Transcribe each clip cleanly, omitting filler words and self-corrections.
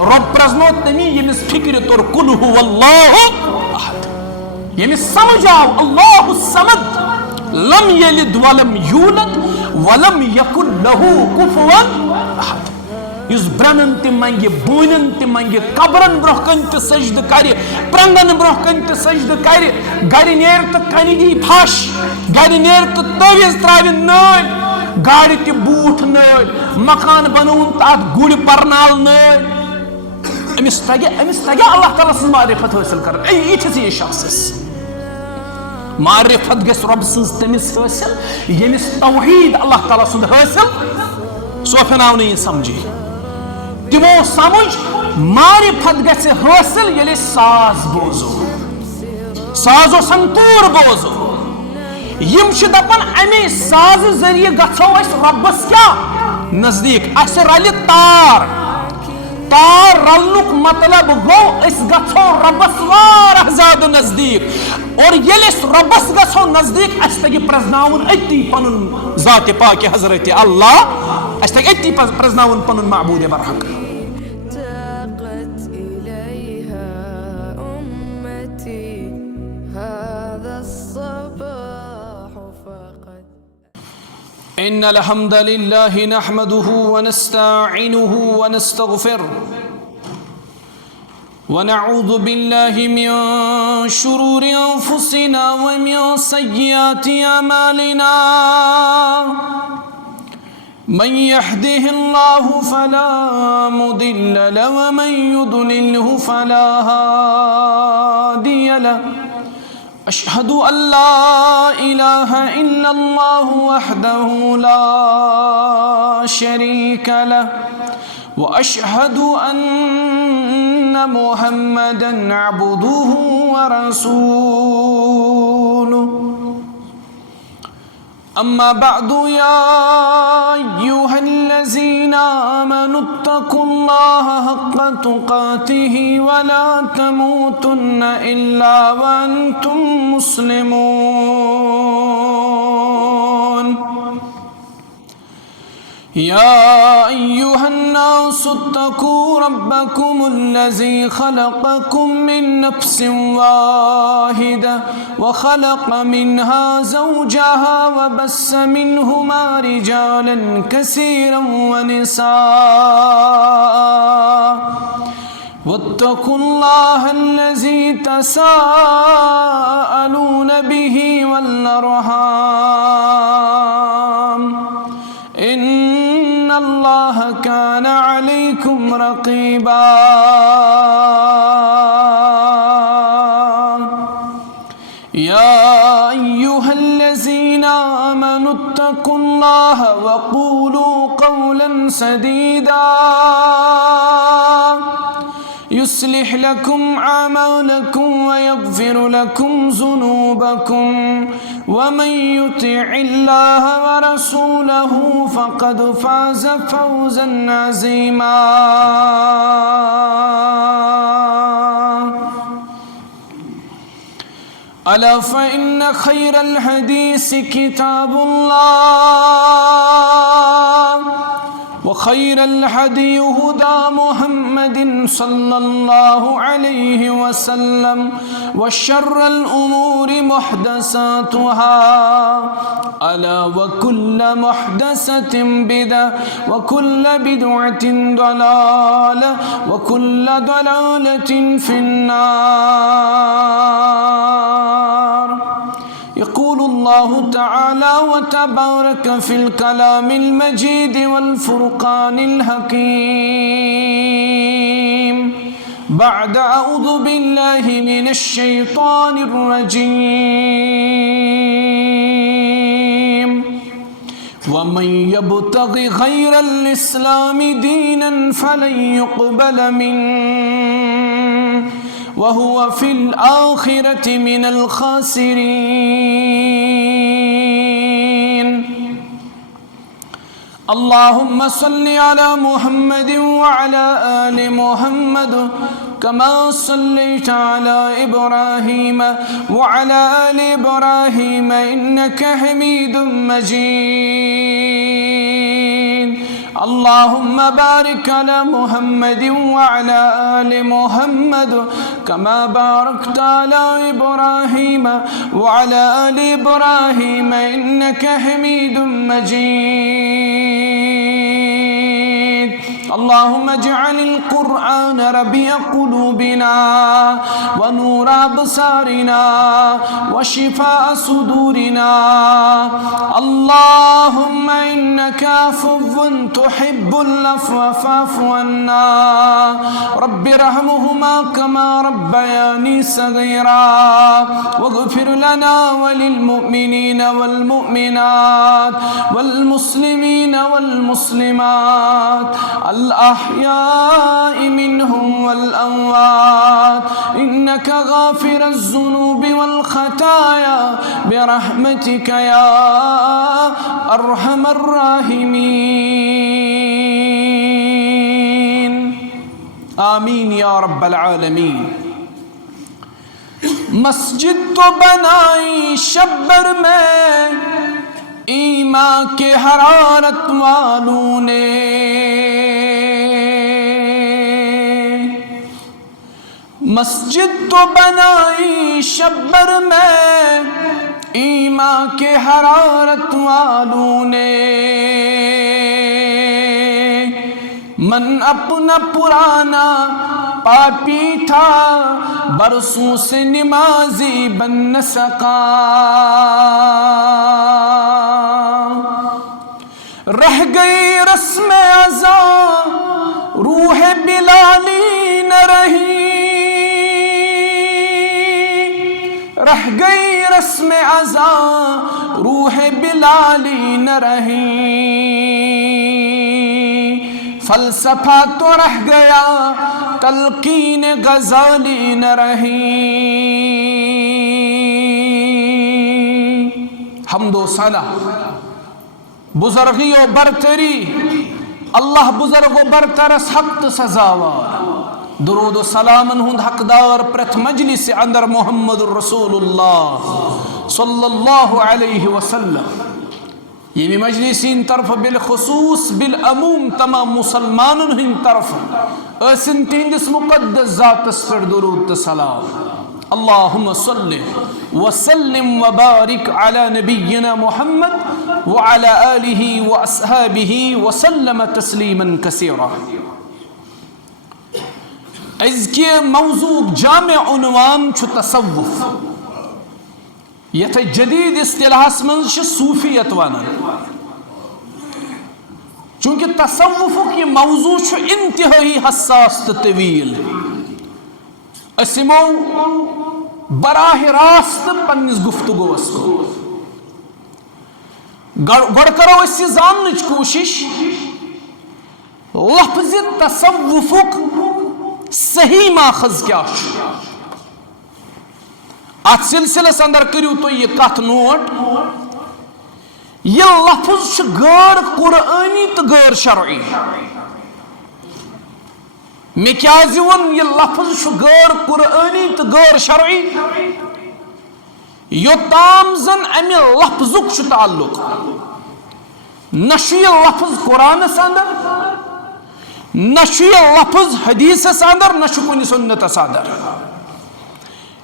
رب پرزنو تمی یمس فکر تور قل هو اللہ احد یمس سمجھ آو اللہ الصمد لم یلد ولم یولد ولم یکن له کفوا احد یس برنن تہ منگہ بونن تہ منگہ قبرن برہ کن تہ سجدہ کر پرنگن برہ کن تہ سجدہ کر گر نیر تہ کنہ دی پھش گر نیر تہ تویز تراوِ نٲلۍ گاڑی تہ بوٹھ نٲلۍ مکان بنون تات گُڑ پرنال نٲلۍ امس تگہ اللہ تعالیٰ سن معرفت حاصل کر یتھس یہ شخصس معرفت گژھِ رب سٕنٛز تٔمِس حٲصِل ییٚمِس توحید اللہ تعالیٰ سُنٛد حٲصِل سُہ پھِناو نہٕ یہِ سمجھی تِمو سمجھ معرفت گژھِ حٲصِل ییٚلہِ أسۍ ساز بوزو سازو سنتور بوزو یِم چھِ دپان اَمے سازٕ ذٔریعہٕ گژھو أسۍ رۄبس کیٛاہ نزدیٖک اَسہِ رلہِ تار تار رلنُک مطلب گوٚو أسۍ گژھو رۄبس واریاہ زیادٕ نزدیٖک اور ییٚلہِ أسۍ رۄبس گژھو نزدیٖک اَسہِ تگہِ پرٛزناوُن أتی پنُن ذاتِ پاکہِ حضرتِ اللہ اَسہِ تگہِ أتی پرٛزناوُن پنُن معبوٗدِ برحق إن الحمد لله نحمده ونستعينه ونستغفره ونعوذ بالله من شرور أنفسنا ومن سيئات أعمالنا من يهده الله فلا مضل له ومن يضلله فلا هادي له أشهد أن لا إله إلا الله وحده لا شريك له وأشهد أن محمدا عبده ورسوله أما بعد يا أيها الذين آمنوا اتقوا الله حق تقاته ولا تموتن إلا وأنتم مسلمون يا أيها الناس اتقوا ربكم الذي خلقكم من نفس واحدة وخلق منها زوجها وبث منهما رجالا كثيرا ونساء واتقوا الله الذي تساءلون به والأرحام إن الله كان عليكم رقيبا يا أيها الذين آمنوا اتقوا الله وقولوا قولا سديدا يصلح لكم أعمالكم ويغفر لكم ذنوبكم ومن يطع الله ورسوله فقد فاز فوزا عظيما ألا فإن خير الحديث كتاب الله وخير الهدي هدى محمد صلى الله عليه وسلم وشر الأمور محدثاتها ألا وكل محدثة بدعة وكل بدعة ضلالة وكل ضلالة في النار يقول الله تعالى وتبارك في الكلام المجيد والفرقان الحكيم بعد أعوذ بالله من الشيطان الرجيم ومن يبتغ غير الإسلام دينا فلن يقبل منه وهو في الآخرة من الخاسرين اللهم صل على محمد وعلى آل محمد كما صليت على إبراهيم وعلى آل إبراهيم إنك حميد مجيد اللهم بارك على محمد وعلى آل محمد كما باركت على إبراهيم وعلى آل إبراهيم إنك حميد مجيد. اللهم اجعل القرآن ربيع قلوبنا ونور أبصارنا وشفاء صدورنا. اللهم إنك عفو تحب العفو فاعف عنا. رب ارحمهما كما ربياني صغيرا واغفر لنا وللمؤمنين والمؤمنات والمسلمين والمسلمات الأحياء منهم والأموات إنك غافر الذنوب والخطايا برحمتك يا أرحم الراحمين. آمین یا رب العالمین. مسجد تو بنائی شبر میں ایمان کے حرارت والوں نے. مسجد تو بنائی شبر میں ایمان کے حرارت والوں نے. من اپنا پرانا پاپی تھا برسوں سے نمازی بن نہ سکا. رہ گئی رسم ازاں روح بلالی نہ رہی. رہ گئی رسم ازاں روح بلالی نہ رہی. فلسفہ تو رہ گیا تلقین غزالی نہ رہی. حمد و ثنا بزرگی و برتری اللہ بزرگ و برترس حق سزاوار. درود و سلام ہند حقدار پرت مجلس اندر محمد رسول اللہ صلی اللہ علیہ وسلم. یہ بھی مجلسین طرف بالخصوص بالعموم تمام مسلمانن ہن طرف اسن تہندس مقدس ذاتس پر درود و سلام. اللہم صلی وسلم وبارک علی نبینا محمد وعلی آلہ واصحابہ وسلم تسلیما کثیرا. ازکہ موضوع جامع عنوان چھ تصوف. یتھ جدید اصطلاحس من صوفیت ونان. چونکہ تصوفک یہ موضوع چھ انتہائی حساس تو طویل. اسمو براہ راست پنس گفتگوس کو گڑ کرو اس زاننچ کوشش لفظ تصوفک صحیح ماخذ کیا. ات سلسلس اندر کریو تو یہ کت نوٹ یہ لفظ غیر قرآنی تو غیر شرعی. میں کیا ون یہ لفظ غیر قرآنی تو غیر شرعی یوتام زن امہ لفظک تعلق نہ یہ لفظ قرآنس اندر نہ یہ لفظ حدیثس اندر نہ کن سنتس اندر.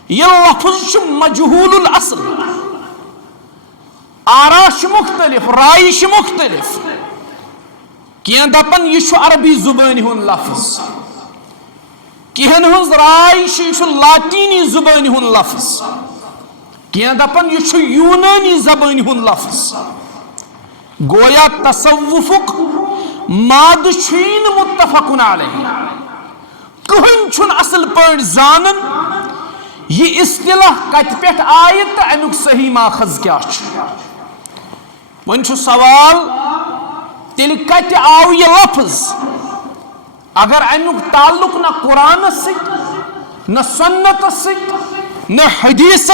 یہ لفظ مجہول الاصل. آرا مختلف رائے مختلف. کین دپن یہ عربی زبان ہند لفظ کین ہز رائے یہ لاطینی زبان ہند لفظ کین دپن یہ یونانی زبان ہند لفظ. گویا تصوفک ماد چھین متفقن علیہ. کہن چھن اصل پٲٹھۍ زانن یہ اصطلاح کت پہ آئے تو امیک صحیح ماخذ کیا. ون سوال تیل کت آو یہ لفظ اگر امیک تعلق نہ قرآن نہ سنت نہ حدیث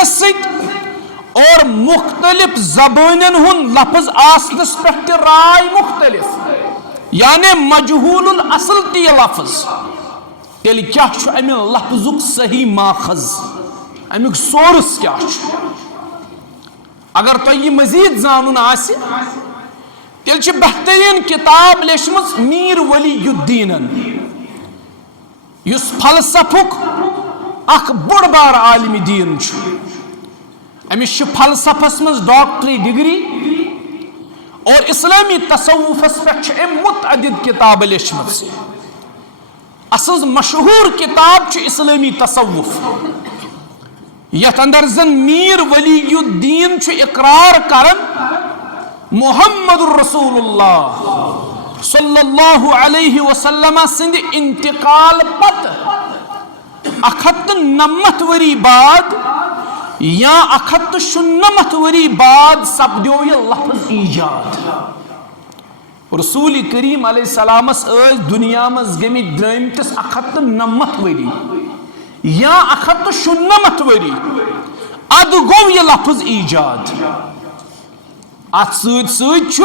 اور مختلف زبانن ہن لفظ آسنس پہ رائے مختلف یعنی مجہول الاصل تی لفظ تیل کیا امی لفظک صحیح ماخذ امیک سورس کیا. اگر تو یہ مزید زانن آسی تیل چھ بہترین کتاب لیشمز میر ولی الدینن یس فلسفک اخ بڑ بار عالم دین امس چھ فلسفس مز ڈاکٹری ڈگری اور اسلامی تصوفس پہ متعدد کتاب لیشمز اصل مشہور کتاب چھ اسلامی تصوف یت اندر زن میر ولی الدین چھ اقرار کرن محمد رسول اللہ صلی اللہ علیہ وسلم سند انتقال پت 199 وری بعد یا 196 وری بعد سپدیو یہ لفظ ایجاد رسول کریم علیہ السلام دنیا مز گمی درمتس 199 وری یا 196 وری اد گو یہ لفظ ایجاد ات سچ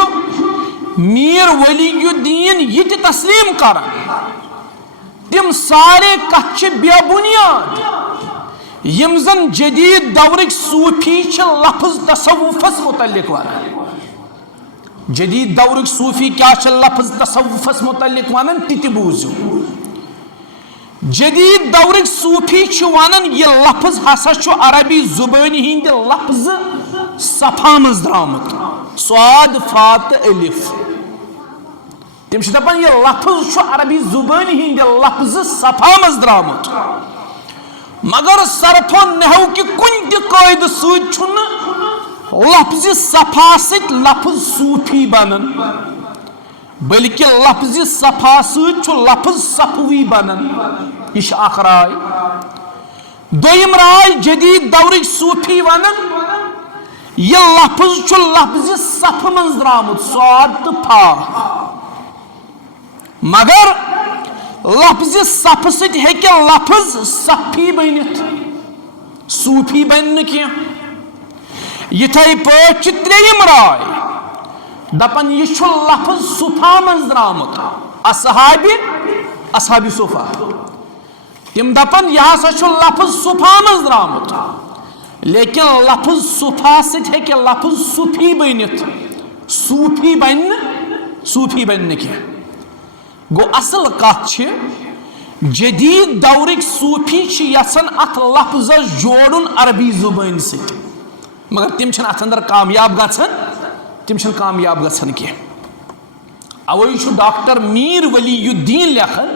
میر ولی الدین یہ تسلیم کران تم سارے کچھ بے بنیاد یم زن جدید دورک صوفی لفظ تصوفس متعلق ونان جدید دورک صوفی کیا لفظ تصوفس متعلق ونان تہ بوزو جدید دورک صوفی ونان یہ لفظ ہسا عربی زبان ہند لفظ صفا مز درامت صاد فات الف تم دپان یہ لفظ عربی زبان ہند لفظ صفا مز درامت مگر صرف و نحو کی کن تہ قاعدہ ستھ لفظ صفا ست لفظ صوفی بنان بلکہ لفظ صفا ست لفظ صفوی بنان یہ اخ رائے دویم رائے جدید دورک صوفی ونان یہ لفظ لفظ صف من درامت صاد تو فا مگر لفظ صف ست ہیکہ لفظ صفی بنت صوفی بن کی یتھے پٲٹھۍ ترٛیٚیِم راے دپان یہ لفظ صفا من درامت اصحابی صفا تم دپان یہ ہسا لفظ صفا من درامت لیکن لفظ صفا ست ہیکہ لفظ صوفی بنت صوفی بن کی گو اصل کت جدید دورک صوفی یسن ات لفظ جوڑن عربی زبان ست مگر تم ات اندر کامیاب گھن کی اوے ڈاکٹر میر ولی الدین لکھان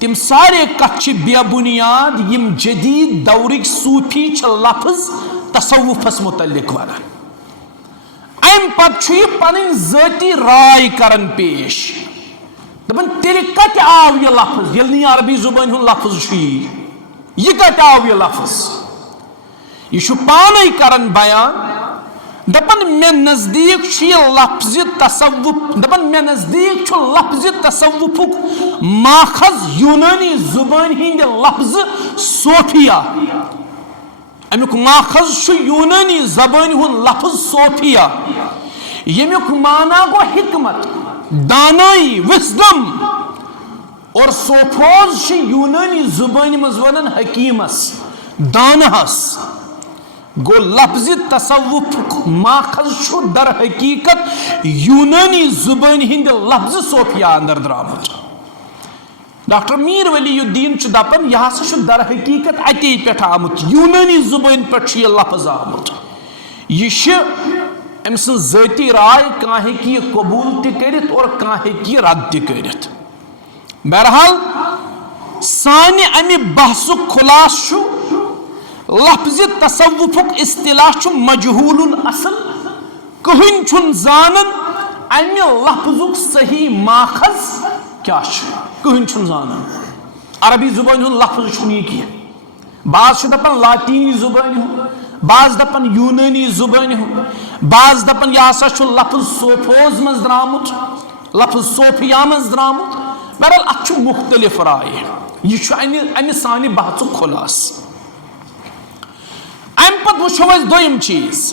تم سارے کت بے بنیاد یم جدید دورک صوفی لفظ تصوفس متعلق ونان ام پتہ یہ پن ذاتی رائے کرن پیش دپان تیل کت آو یہ لفظ یل نی عربی زبان ہن لفظ یہ کت آو یہ لفظ یہ پانے کرن بیان دپان مے نزدیک یہ لفظ تصوف دپان مے نزدیک لفظ تصوفک ماخذ یونانی زبان ہند لفظ صوفیہ امیک ماخذ یونانی زبان ہند لفظ صوفیہ یمیک معنی گو حکمت دانائی وزڈم اور صوفوز یونانی زبان مز ونان حکیمس دانہس گو لفظ تصوف ماخذ در حقیقت یونانی زبان ہند لفظ صوفیہ اندر درامت ڈاکٹر میر ولی الدین دپان یہ ہسا در حقیقت اتے پہ آمت یونانی زبان پہ یہ لفظ آمت یہ ام سن ذاتی رائے کان ہیکہ یہ قبول تہ کرت اور کان ہیکہ یہ رد تہ کرت بہرحال سانہ امہ بحثک خلاص لفظ تصوفک اصطلاح مجہول اصل کہن چھن زانن امہ لفظک صحیح ماخذ کیا کہن چھن زانن عربی زبان ہن لفظ چھن یہ کی بعض دپان لاطینی زبان ہن بعض دپان یونانی زبان ہن بعض دپان یہ ہسا لفظ صوفوز مز درامت لفظ صوفیہ مز درامت بہرحال ات مختلف رائے یہ امہ سانہ بحثک خلاص ام پتہ وچھو دویم چیز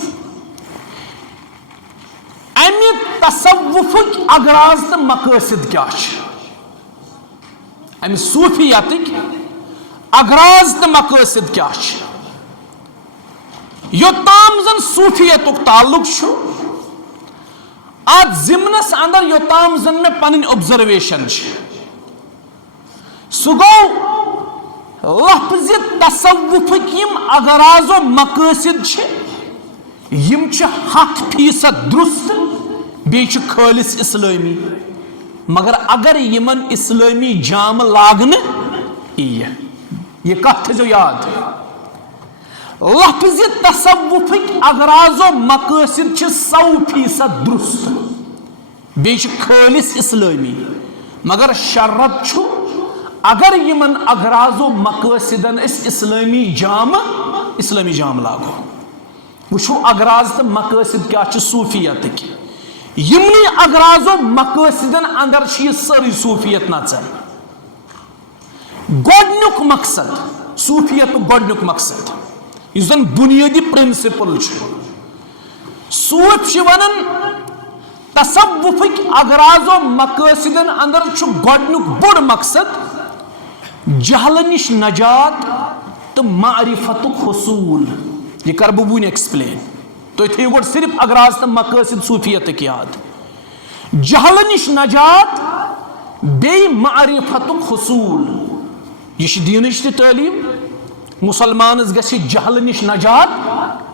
امہ تصوفک اغراض تو مقاصد کیا امہ صوفیتک اغراض تو مقاصد کیا یوتام زن صوفیتک تعلق آج ضمنس اندر یوتام زن میں پنن اوبزرویشن سہ گو لفظ تصوفک یم اغراض و مقاصد یم 100% درست بیچ خالص اسلامی مگر اگر یمن اسلامی جام لاگن یہ کت تھو یاد لفظ تصوفک اغراض و مقاصد 100% درست بیچ خالص اسلامی مگر شرط اگر یمن اغراض و مقاصدن اسلامی جام لاگو وچھو اغراض تو مقاصد کیا صوفیت یمنی اغراض و مقاصدن اندر یہ ساری صوفیت نژن گۄڈنیُک مقصد صوفیت گۄڈنیُک مقصد یُس زن بنیادی پرنسپل صوف ونان تصوفک اغراض و مقاصدن اندر گۄڈنیُک بوڑ مقصد جہل نش نجات تو معرفتک حصول یہ کر بہ ون ایکسپلین تو تھیو گۄڈٕ صرف اغراض تو مقاصد صوفیتک یاد جہل نش نجات بی معرفتک حصول یہ دینچ تہ تعلیم مسلمانس گژھِ جہل نش نجات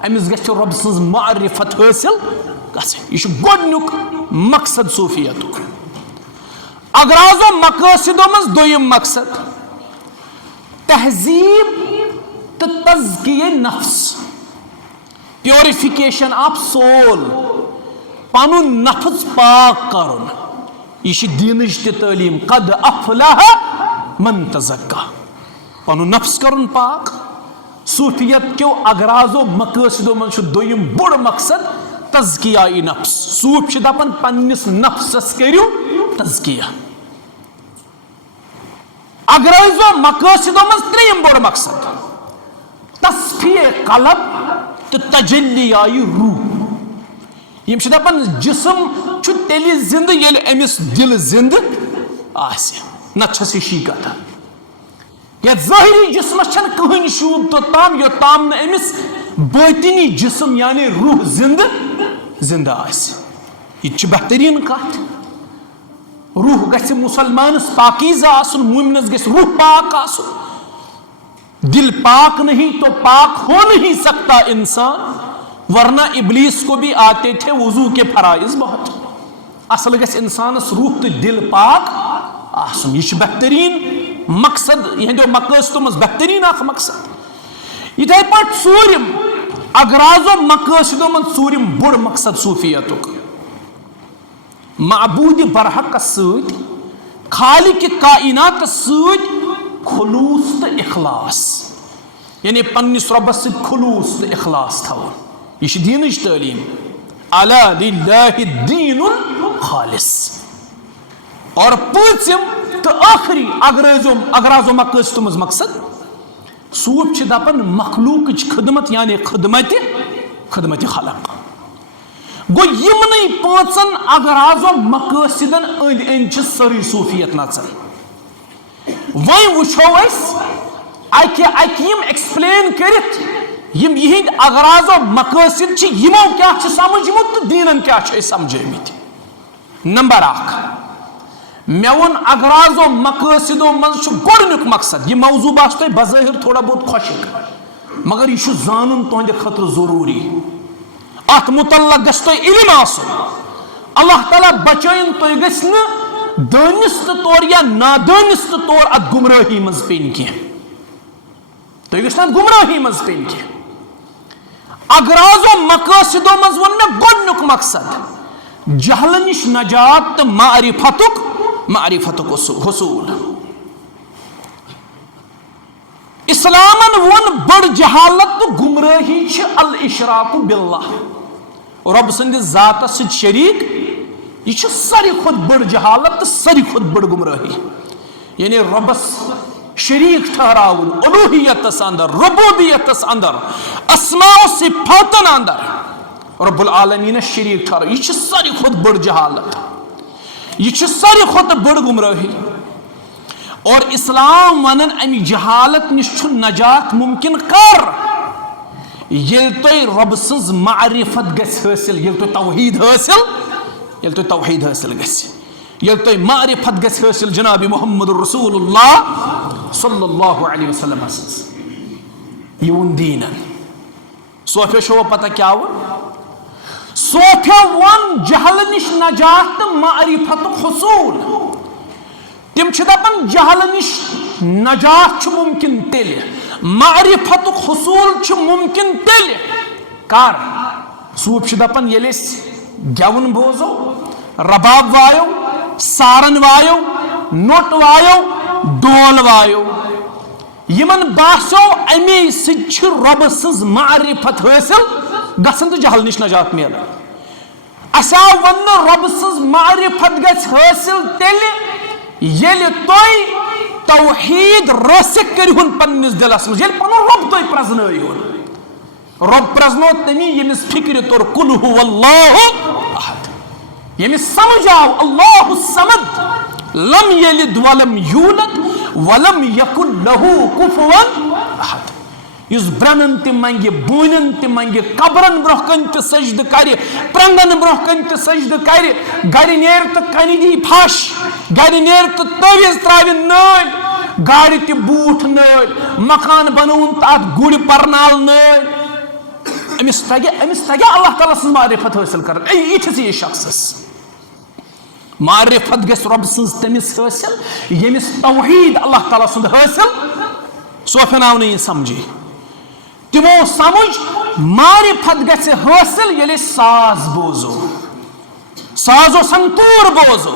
امس گژھِ رب سٕنٛز معرفت حٲصِل گژھٕنۍ یہ گۄڈنیُک مقصد صوفیتک اغراض و مقاصدو منٛز دوٚیِم مقصد تہذیب تو تزکیہ نفس پیوریفیکیشن آف سول پنن نفس پاک کرن یہ دینچ تہ تعلیم قد افلح من تزکا پنن نفس کرن پاک صوفیت کیو اغراض و مقاصدو من دویم بوڑ مقصد تزکیہ نفس صوف دپان پنس نفسس کریو تزکیہ اغراض و مقاصدو من تریم بوڑ مقصد تصفیہ قلب تو تجلیہ روح یم دپان جسم تیلی زندہ یل امس دل زندہ آسہ نتس یہ کتھا یا ظاہری جسمس کہین شوب توتام یوتام امس باطنی جسم یعنی روح زندہ یہ بہترین کت روح گژھِ مسلمانس پاکیزہ آسن مومنس گژھِ روح پاک آسن دل پاک نہیں تو پاک ہو نہیں سکتا انسان ورنہ ابلیس کو بھی آتے تھے وضو کے فرائض بہت اصل گژھِ انسانس روح تو دل پاک آسن یہ بہترین مقصد یہ مقاصدو مز بہترین اخ مقصد اتھے پٲٹھۍ ژوٗرِم اغراض و مقاصدو من ژوٗرِم بوڑ مقصد صوفیتک معبود برحقس سۭتۍ خالق کائنات سۭتۍ خلوص تو اخلاص یعنی پنس ربس سۭتۍ خلوص تو اخلاص تھاون یہ دینچ تعلیم الا للہ الدین الخالص اور پوٗژِم تو آخری اغراض و مقاصد مز مقصد صوف دپان مخلوق خدمت یعنی خدمت خلق گو یمنی پانچن اغراض و مقاصدن اند ساری صوفیت نژن وۄنۍ وٕچھو أسۍ اکہ یم ایکسپلین کرت یم یہند اغراض و مقاصد یمو کیا سمجھمت تو دینن کیا سمجھمت نمبر 1 مے ون اغراض و مقاصدو من گۄڈنیُک مقصد یہ موضوع باسہِ تۄہہِ بظٲہر تھوڑا بہت خۄشک مگر یہ زانُن تُہنٛدِ خٲطرٕ ضروٗری ات متعلق گژھِ تۄہہِ علم آسُن اللہ تعالیٰ بچٲیِن تُہۍ گٔژھۍ نہٕ دٲنِستہٕ طور یا نادٲنِستہٕ طور ات گمرٲہی منٛز پیٚنۍ کینٛہہ تُہۍ گٔژھۍ نہٕ ات گمرٲہی منٛز پیٚنۍ کینٛہہ اغراض و مقاصدو منٛز ووٚن مےٚ گۄڈنیُک مقصد جہل نش نجات تہٕ معرفتک حصول اسلامن ون بڑ جہالت تو گمراہی الاشراق باللہ رب سندس ذاتس سۭتۍ شریک یہ ساری کھت بڑ جہالت تو ساری کھت بڑ گمراہی یعنی ربس شریک ٹھہراون الوہیتس اندر ربوبیتس اندر اسماء و صفاتن اندر رب العالمین شریک ٹھہراون یہ ساری کھت بڑ جہالت یہ ساری کھت بڑ گمراہی اور اسلام ونن امی جہالت نش نجات ممکن کر یل تو رب سز معرفت گژھِ حاصل یل تو توحید حاصل یل تو توحید حاصل گژھِ یل تو معرفت گژھِ حاصل جناب محمد رسول اللہ صلی اللہ علیہ وسلم سٕنٛز یہ وون دیٖنن صوفیو چھو پتہ کیا وون صوفیو وون جہل نش نجات تہٕ معرفتُک حصوٗل تم چھِ دپان جہل نش نجات چھُ ممکن تیٚلہِ معرفتُک حصوٗل چھُ ممکن تیٚلہِ کر صوف چھِ دپان ییٚلہِ أسۍ گٮ۪وُن بوزو رباب وایو سارن وایو نوٚٹ وایو ڈول وایو یمن باسیو امی سۭتۍ چھِ رۄبہٕ سٕنٛز معرفت حٲصِل گژھان تہٕ جہل نش نجات میلان اسہِ آو وننہٕ رۄبہٕ سٕنٛز معرفت گژھِ حٲصِل تیٚلہِ ییٚلہِ تُہۍ توحید رٲسِک کٔرۍہُن پننِس دلس منٛز ییٚلہِ پنُن رۄب تُہۍ پرزنٲیہُن رۄب پرزنو تمی ییٚمِس فکرِ توٚر قُل هُوَ اللہُ احد ییٚمِس سمجھ آو اللہ الصمد لم یلد ولم یولد ولم یکن لہو کفوا احد یُس برنن تہِ منگہِ بوٗنن تہِ منگہِ قبرن برونٛہہ کنہِ تہِ سجدٕ کرِ پرنگن برونٛہہ کنہِ تہِ سجدٕ کرِ گرِ نیرِ تہٕ کنہِ دی پھش گرِ نیرِ تہٕ تٲویٖز تراوِ نٲلۍ گاڑِ تہِ بوٗٹھ نٲلۍ مکان بنووُن تہٕ اتھ گُرۍ پرنال نٲلۍ أمِس تگہِ اللہ تعالیٰ سٕنٛز معرفت حٲصِل کرن یِتھِس یہِ شخصس معرفت گژھِ رۄبہٕ سٕنٛز تٔمِس حٲصِل ییٚمِس توحید اللہ تعالیٰ سُنٛد حٲصِل صوفین آو نہٕ یہِ سمجھی تمو سمجھ معرفت گژھِ حٲصِل ییٚلہِ أسۍ ساز بوزو سازو سنتوٗر بوزو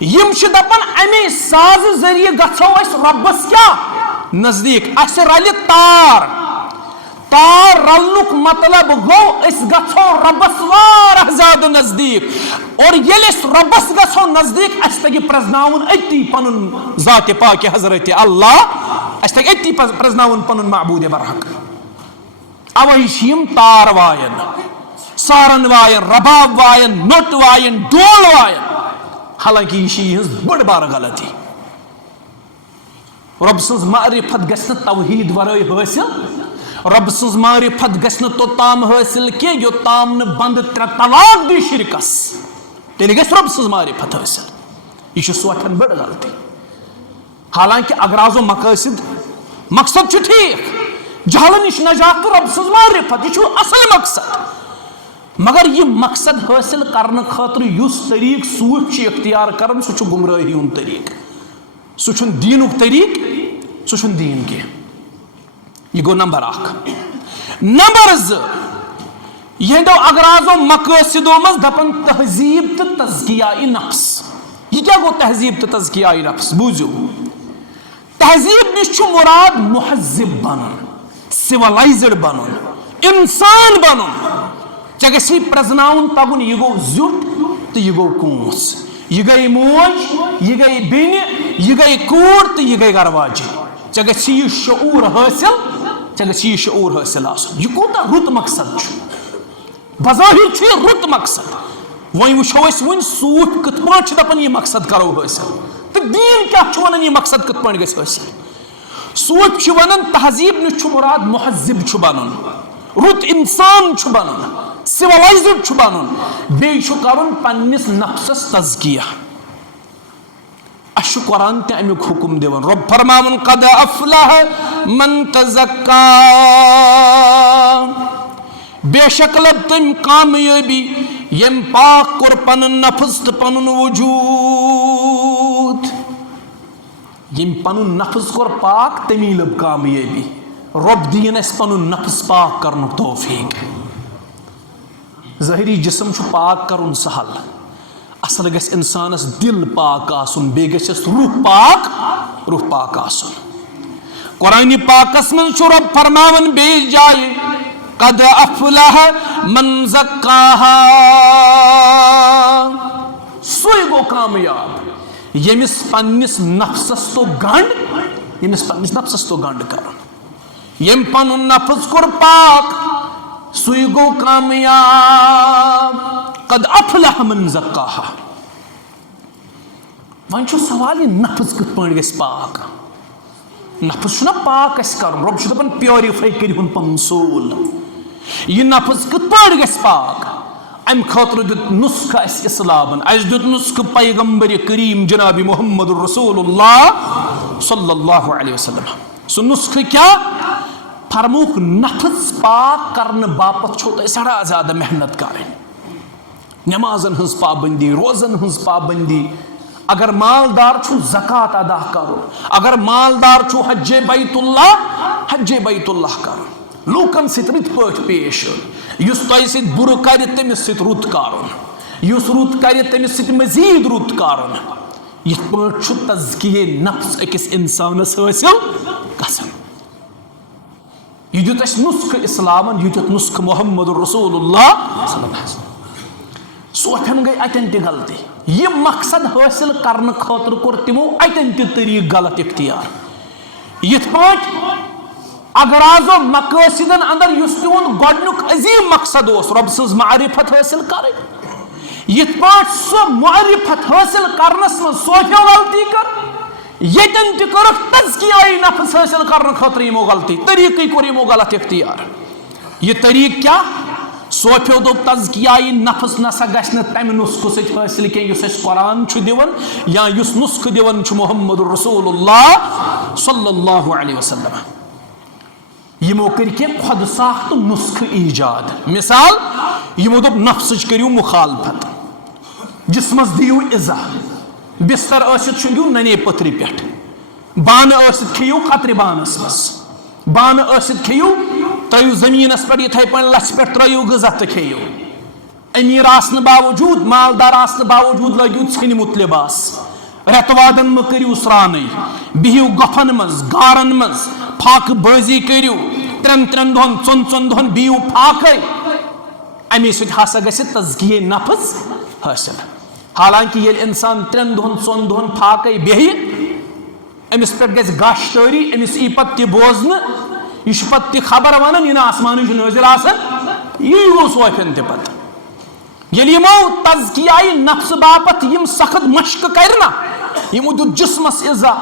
یِم چھِ دپان امی سازٕ ذٔریعہٕ گژھو أسۍ رۄبس کیٛاہ نزدیٖک اسہِ رلہِ تار تار رلنُک مطلب گوٚو أسۍ گژھو رۄبس واریاہ زیادٕ نزدیٖک اور ییٚلہِ أسۍ رۄبس گژھو نزدیٖک اسہِ تگہِ پرزناوُن أتی پنُن ذاتِ پاکہِ حضرتِ اللہ اسہِ تگہِ أتی پرزناوُن پنُن معبوٗدِ برحق اوے چھِ یِم تار واین سارن واین رباب واین نوٚٹ واین ڈول واین حالانکہ یہ چھِ یِہنٛز بٔڑ بارٕ غلطی رۄبہٕ سٕنٛز معرفت گژھِ نہٕ توحید ورٲے حٲصِل رۄبہٕ سٕنٛز معرفت گژھِ نہٕ توٚتام حٲصِل کینٛہہ یوٚتام نہٕ بنٛدٕ 3 طلاق دی شرکس تیٚلہِ گژھِ رۄبہٕ سٕنٛز معرفت حٲصِل یہ چھِ صوفین بٔڑ غلطی حالانکہ اگرازو مقصد چھُ ٹھیٖک جہل نش نجات تہٕ رۄبہٕ سٕنٛز معرفت یہ چھُ اصل مقصد مگر یہ مقصد حٲصِل کرنہٕ خٲطرٕ یُس طریٖقہٕ صوٗفۍ چھِ اختیار کران سُہ چھُ گمرٲہی ہُنٛد طریٖقہٕ سُہ چھُنہٕ دیٖنُک طریٖقہٕ سُہ چھُنہٕ دیٖن کینٛہہ یہ گو نمبر 1 نمبر 2 یہندو اگرازو مقاصدو مز دپن تہذیب تو تزکیہ نفس یہ کیا گو تہذیب تو تزکیہ نفس بوزو تہذیب نش چھُ مراد مہذب بنن سیولائزڈ بنن انسان بنن ژےٚ گژھی پرزناوُن تگُن یہ گو زیُٹھ تو یہ گو کوٗنٛس یہ گٔے موج یہ گٔے بیٚنہِ یہ گٔے کوٗر تو یہ گٔے گرواجہِ ژےٚ گژھی یہ شعوٗر حٲصِل آسُن یہ کوٗتاہ رُت مقصد چھُ بظاہر چھُ یہ رُت مقصد وۄنۍ وٕچھو أسۍ وۄنۍ صوٗفۍ کِتھ پٲٹھۍ چھِ دپان یہ مقصد کرو حٲصِل تہٕ دیٖن کیٛاہ چھُ ونان یہ مقصد کِتھ پٲٹھۍ گژھِ حٲصِل صوٗفۍ چھِ ونان تہذیب نِش چھُ مراد مہذب چھُ بنُن رُت انسان چھُ بنُن سِولایزٕڈ چھُ بنُن بیٚیہِ چھُ کرُن پننِس نفسس تزکیہ اَسہِ چھُ قرآن تہِ امیُک حُکم دِوان رۄب فرماوُن قد افلح من تزکا بے شک لب تٔمۍ کامیٲبی ییٚمۍ پاک کوٚر پنُن نفظ تہٕ پنُن وجوٗد ییٚمۍ پنُن نفظ کوٚر پاک تٔمی لٔب کامیٲبی رۄب دِیِن اَسہِ پنُن نفظ پاک کرنُک توفیٖق ظٲہری جسم چھُ پاک کرُن سہل اصل گژھِ انسانس دل پاک آسُن بیٚیہِ گژھٮ۪س روح پاک آسُن قرآنِ پاکس منٛز چھُ رۄب فرماوان بیٚیِس جایہِ قد افلح من زکاہا سُے گوٚو کامیاب ییٚمِس پننِس نفسس تو گنڈ کرُن ییٚمۍ پنُن نفظ کوٚر پاک سُے گوٚو کامیاب قد افلح من زکاہا وۄنۍ چھُ سوال یہِ نفظ کِتھ پٲٹھۍ گژھِ پاک نفظ چھُنہ پاک اَسہِ کرُن رۄب چھُ دپان پیورِفاے کٔرِہُن پنُن سول یہِ نفظ کِتھ پٲٹھۍ گژھِ پاک ام خاطر دیت نسخہ اس اسلامن اس دیت نسخہ پیغمبر کریم جناب محمد رسول اللہ صلی اللہ علیہ وسلم. سو نسخہ کیا فرموک نفس پاک کرنے باپت چھو تو سڑا زیادہ محنت کریں. نمازن ہنز پابندی، روزن ہنز پابندی، اگر مالدار چھو زکاة ادا کرو، اگر مالدار چھو حج بیت اللہ کرو، لوکن ست رت پٹ پیش، یس تہ ست بر کر تمس ست رت کرن، یس رت کر تمس ست مزید رت کرن. یہ پٹ چھو تزکیہ نفس اکس انسانس حاصل گژھان. یہ دیت اس نسخہ اسلامن، یہ دیت نسخہ محمد رسول اللہ صلی اللہ علیہ وسلم. سوچن گئی اتن تہ غلطی. یہ مقصد حاصل کرنے خاطر کور تمو اتن تہ طریق غلط اختیار. یت پاٹ اغراض و مقاصدن اندر یس تہند گۄڈنیُک عظیم مقصد اوس رب سٕنٛز معرفت حاصل کرٕنۍ. یت پاٹ سۄ معرفت حاصل کرنس منٛز سوچو غلطی کر، یتن تہ کٔرٕکھ تزکیہ نفس حاصل کرنے خاطر یمو غلطی، طریقے کور یمو غلط اختیار. یہ طریق کیا؟ سوچو دو تزکیہ نفس نسا گژھِ نہٕ تمہِ نسخہٕ سۭتۍ حٲصِل کینٛہہ یُس اَسہِ قرآن چھُ دِوان یا یُس نسخہٕ دِوان چھُ محمد رسول اللہ صلی اللہ علیہ وسلم. یمو کٔرۍ کینٛہہ خۄد ساختہٕ نسخہٕ ایجاد. مثال یمو دوٚپ نفسٕچ کٔرِو مخالفت، جسمس دِیِو عزا، بستر ٲسِتھ شۄنٛگِو ننے پٔتھرِ پٮ۪ٹھ، بانہٕ ٲسِتھ کھیٚیِو قطرِ بانس منٛز، بانہٕ ٲسِتھ کھیٚیِو ترٛٲیِو زٔمیٖنس پٮ۪ٹھ یِتھَے پٲٹھۍ لژھِ پٮ۪ٹھ ترٛٲیِو غذا تہٕ کھیٚیِو. أمیٖر آسنہٕ باوجوٗد، مالدار آسنہٕ باوجوٗد لٲگِو ژھیٚنمُت لباس. رٮ۪تہٕ وادن مہٕ کٔرِو سرٛانٕے، بِہِو گۄپھن منٛز گارن منٛز، پھاکہٕ بٲزی کٔرِو، ترٛٮ۪ن دۄہن ژۄن دۄہن بِہِو پھاکَے. امی سۭتۍ ہسا گژھِ تزکیہ نفس حٲصِل. حالانکہ ییٚلہِ اِنسان 3 دۄہن 4 دۄہن پھاکَے بیٚہہِ، أمِس پٮ۪ٹھ گژھِ گش تٲری، أمِس یی پتہٕ تہِ بوزنہٕ، یہ پتہ تہ خبر ونان یہ آسمان نازل آسان. یہ گو سوچن تہ پتہ ییٚلہِ یمو تزکیہ نفس باپت یم سخت مشق کرنا، یمو دیت جسمس عزا،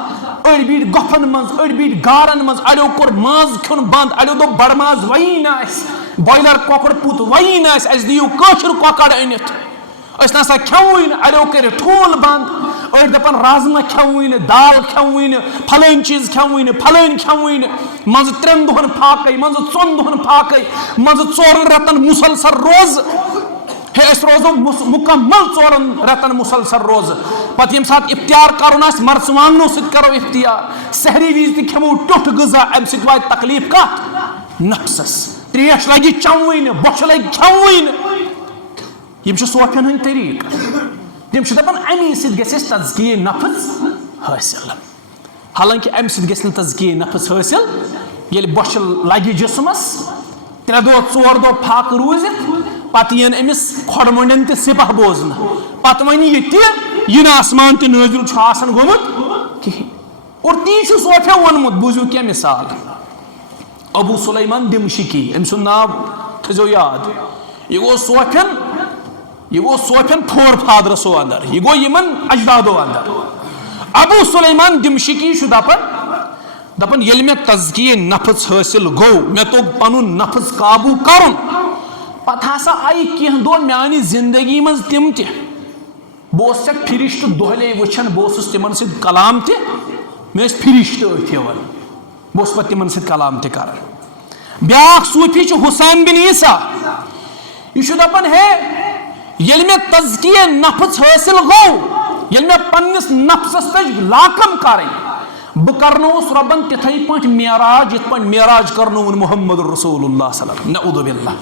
أڑۍ بیٖٹھۍ گۄپھن منٛز، أڑۍ بیٖٹھۍ گارن منٛز، اڑیو کوٚر ماز کھیوٚن بنٛد، اڑیو دوٚپ بڑٕ ماز وۄیی نہٕ اَسہِ، بویلر کۄکُر پوٗت وۄیی نہٕ اَسہِ، اَسہِ دِیِو کٲشُر کۄکر أنِتھ، أسۍ نسا کھٮ۪موٕے نہٕ. اڑیو کٔرِکھ ٹھوٗل بنٛد، أڑۍ دپان رازما کھٮ۪موٕے نہٕ، دال کھٮ۪موٕے نہٕ، پھلٲنۍ چیٖز کھٮ۪موٕے نہٕ، پھلٲنۍ کھٮ۪موٕے نہٕ. منٛزٕ 3 دۄہن پھاکَے، منٛزٕ 4 دۄہن پھاکَے، منٛزٕ 4 رٮ۪تن مُسلسل روزٕ. ہے أسۍ روزو مکمل 4 رٮ۪تن مُسلسل روزٕ. پتہٕ ییٚمہِ ساتہٕ اِفتیار کرُن آسہِ مرژٕوانٛگنو سۭتۍ کرو اِفتیار. سحری وِزِ تہِ کھٮ۪مو ٹیوٚٹھ غذا، اَمہِ سۭتۍ واتہِ تکلیٖف کتھ؟ نفسس. تریش لگہِ چٮ۪موٕے نہٕ، بۄچھِ لگہِ کھٮ۪موٕے نہٕ. یم چھِ سوچن ہٕنٛدۍ طریٖقہٕ. تم چھِ دپان امی سۭتۍ گژھِ اَسہِ تزکیہ نفس حٲصِل. حالانکہ امہِ سۭتۍ گژھِ نہٕ تزکیہ نفس حٲصِل ییٚلہِ بۄچھِ لگہِ جسمس، 3 دۄہ 4 دۄہ پھاکہٕ روٗزِتھ، پتہٕ یِن أمِس کھۄڈٕ مٔنٛڈٮ۪ن تہِ سِپاہ بوزنہٕ، پتہٕ وَنہِ یہِ تہِ یہِ نہٕ آسمان تہِ نٲزِل چھُ آسان گوٚمُت کِہیٖنۍ. اور تی چھُ سوفیو ووٚنمُت. بوٗزِو کینٛہہ مثال. ابوٗ سُلیمان دمشقی، أمۍ سُنٛد ناو تھٲیزیو یاد. یہِ گوٚو صوفین فور فادرسو اندر، یہ گو یمن اجدادو اندر. ابوٗ سُلیمان دمشقی چھُ دپان ییٚلہِ مےٚ تزکیہ نفس حٲصِل گوٚو، مےٚ توٚگ پنُن نفس قابوٗ کرُن، پتہٕ ہسا آیہِ کینٛہہ دۄہ میانہِ زندگی منٛز تِم تہِ، بہٕ اوسُس ژےٚ فرشتہٕ دۄہلے وٕچھان، بہٕ اوسُس تِمن سۭتۍ کلام تہِ، مےٚ ٲسۍ فرشتہٕ أتھۍ یِوان، بہٕ اوسُس پتہٕ تِمن سۭتۍ کلام تہِ کران. بیاکھ صوٗفی چھُ حسین بن عیسیٰ. یہِ چھُ دپان ہے ییٚلہِ مےٚ تزکیہ نفس حٲصِل گوٚو، ییٚلہِ مےٚ پننِس نفسس تٔج لاکم کرٕنۍ، بہٕ کرنووُس رۄبن تِتھٕے پٲٹھۍ معراج یِتھ پٲٹھۍ معراج کرنووُن محمد رسول اللہ صلی اللہ علیہ وسلم. نعوذ باللہ.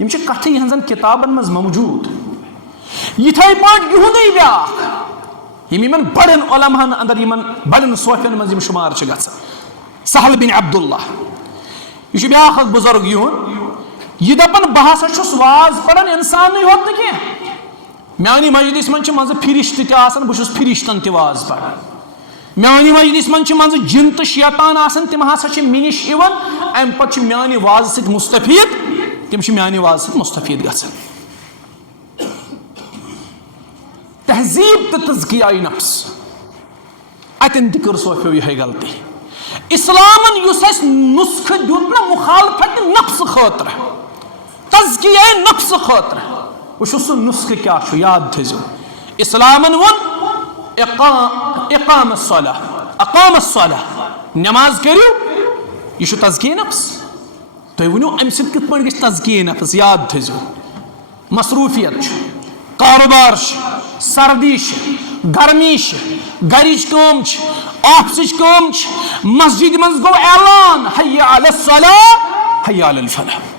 یم چھِ کتھٕ یِہنٛزن کِتابن منٛز موجوٗد. یِتھٕے پٲٹھۍ یِہُنٛدُے بیاکھ یِمن بڑٮ۪ن علماہن اندر، یِمن بڑٮ۪ن صوفین منٛز یِم شُمار چھِ گژھان، سہل بن عبداللہ. یہِ چھُ بیاکھ اکھ بُزرگ یِہُنٛد. یہ دپان بہٕ ہسا چھُس واز پران انسانٕے یوت نہٕ کینٛہہ، میانہِ مجلس منٛز چھِ منٛزٕ فرشتہٕ تہِ آسان، بہٕ چھُس فرشتن تہِ واز پران. میانہِ مجلس منٛز چھِ منٛزٕ جِن تہٕ شیطان آسان، تِم ہسا چھِ مےٚ نِش یِوان، امہِ پتہٕ چھِ میانہِ وازٕ سۭتۍ مُستفیٖد، تِم چھِ میانہِ وازٕ سۭتۍ مُستفیٖد گژھان. تہذیٖب تہٕ تزکیہ نفس، اتٮ۪ن تہِ کٔر صوفیو یِہے غلطی. اسلامن یُس اَسہِ نسخہٕ دیُت نہ مخالفت نفس خٲطرٕ، تزکیہ نفس خٲطرٕ، وچھو سو نسخہ کیا چھو یاد تھزو اسلامن ون اقام الصلاة نماز کریو یہ چھو تزکیہ نفس تو ونیو ام سید کت پٲٹھۍ گژھِ تزکیہ نفس یاد تھزو مصروفیت چھُ کاروبار چھُ سردی چھِ گرمی چھِ گرِچ کٲم چھِ آفسٕچ کٲم چھِ مسجد منٛز گوٚو اعلان حی علی الصلاة حی علی الفلاح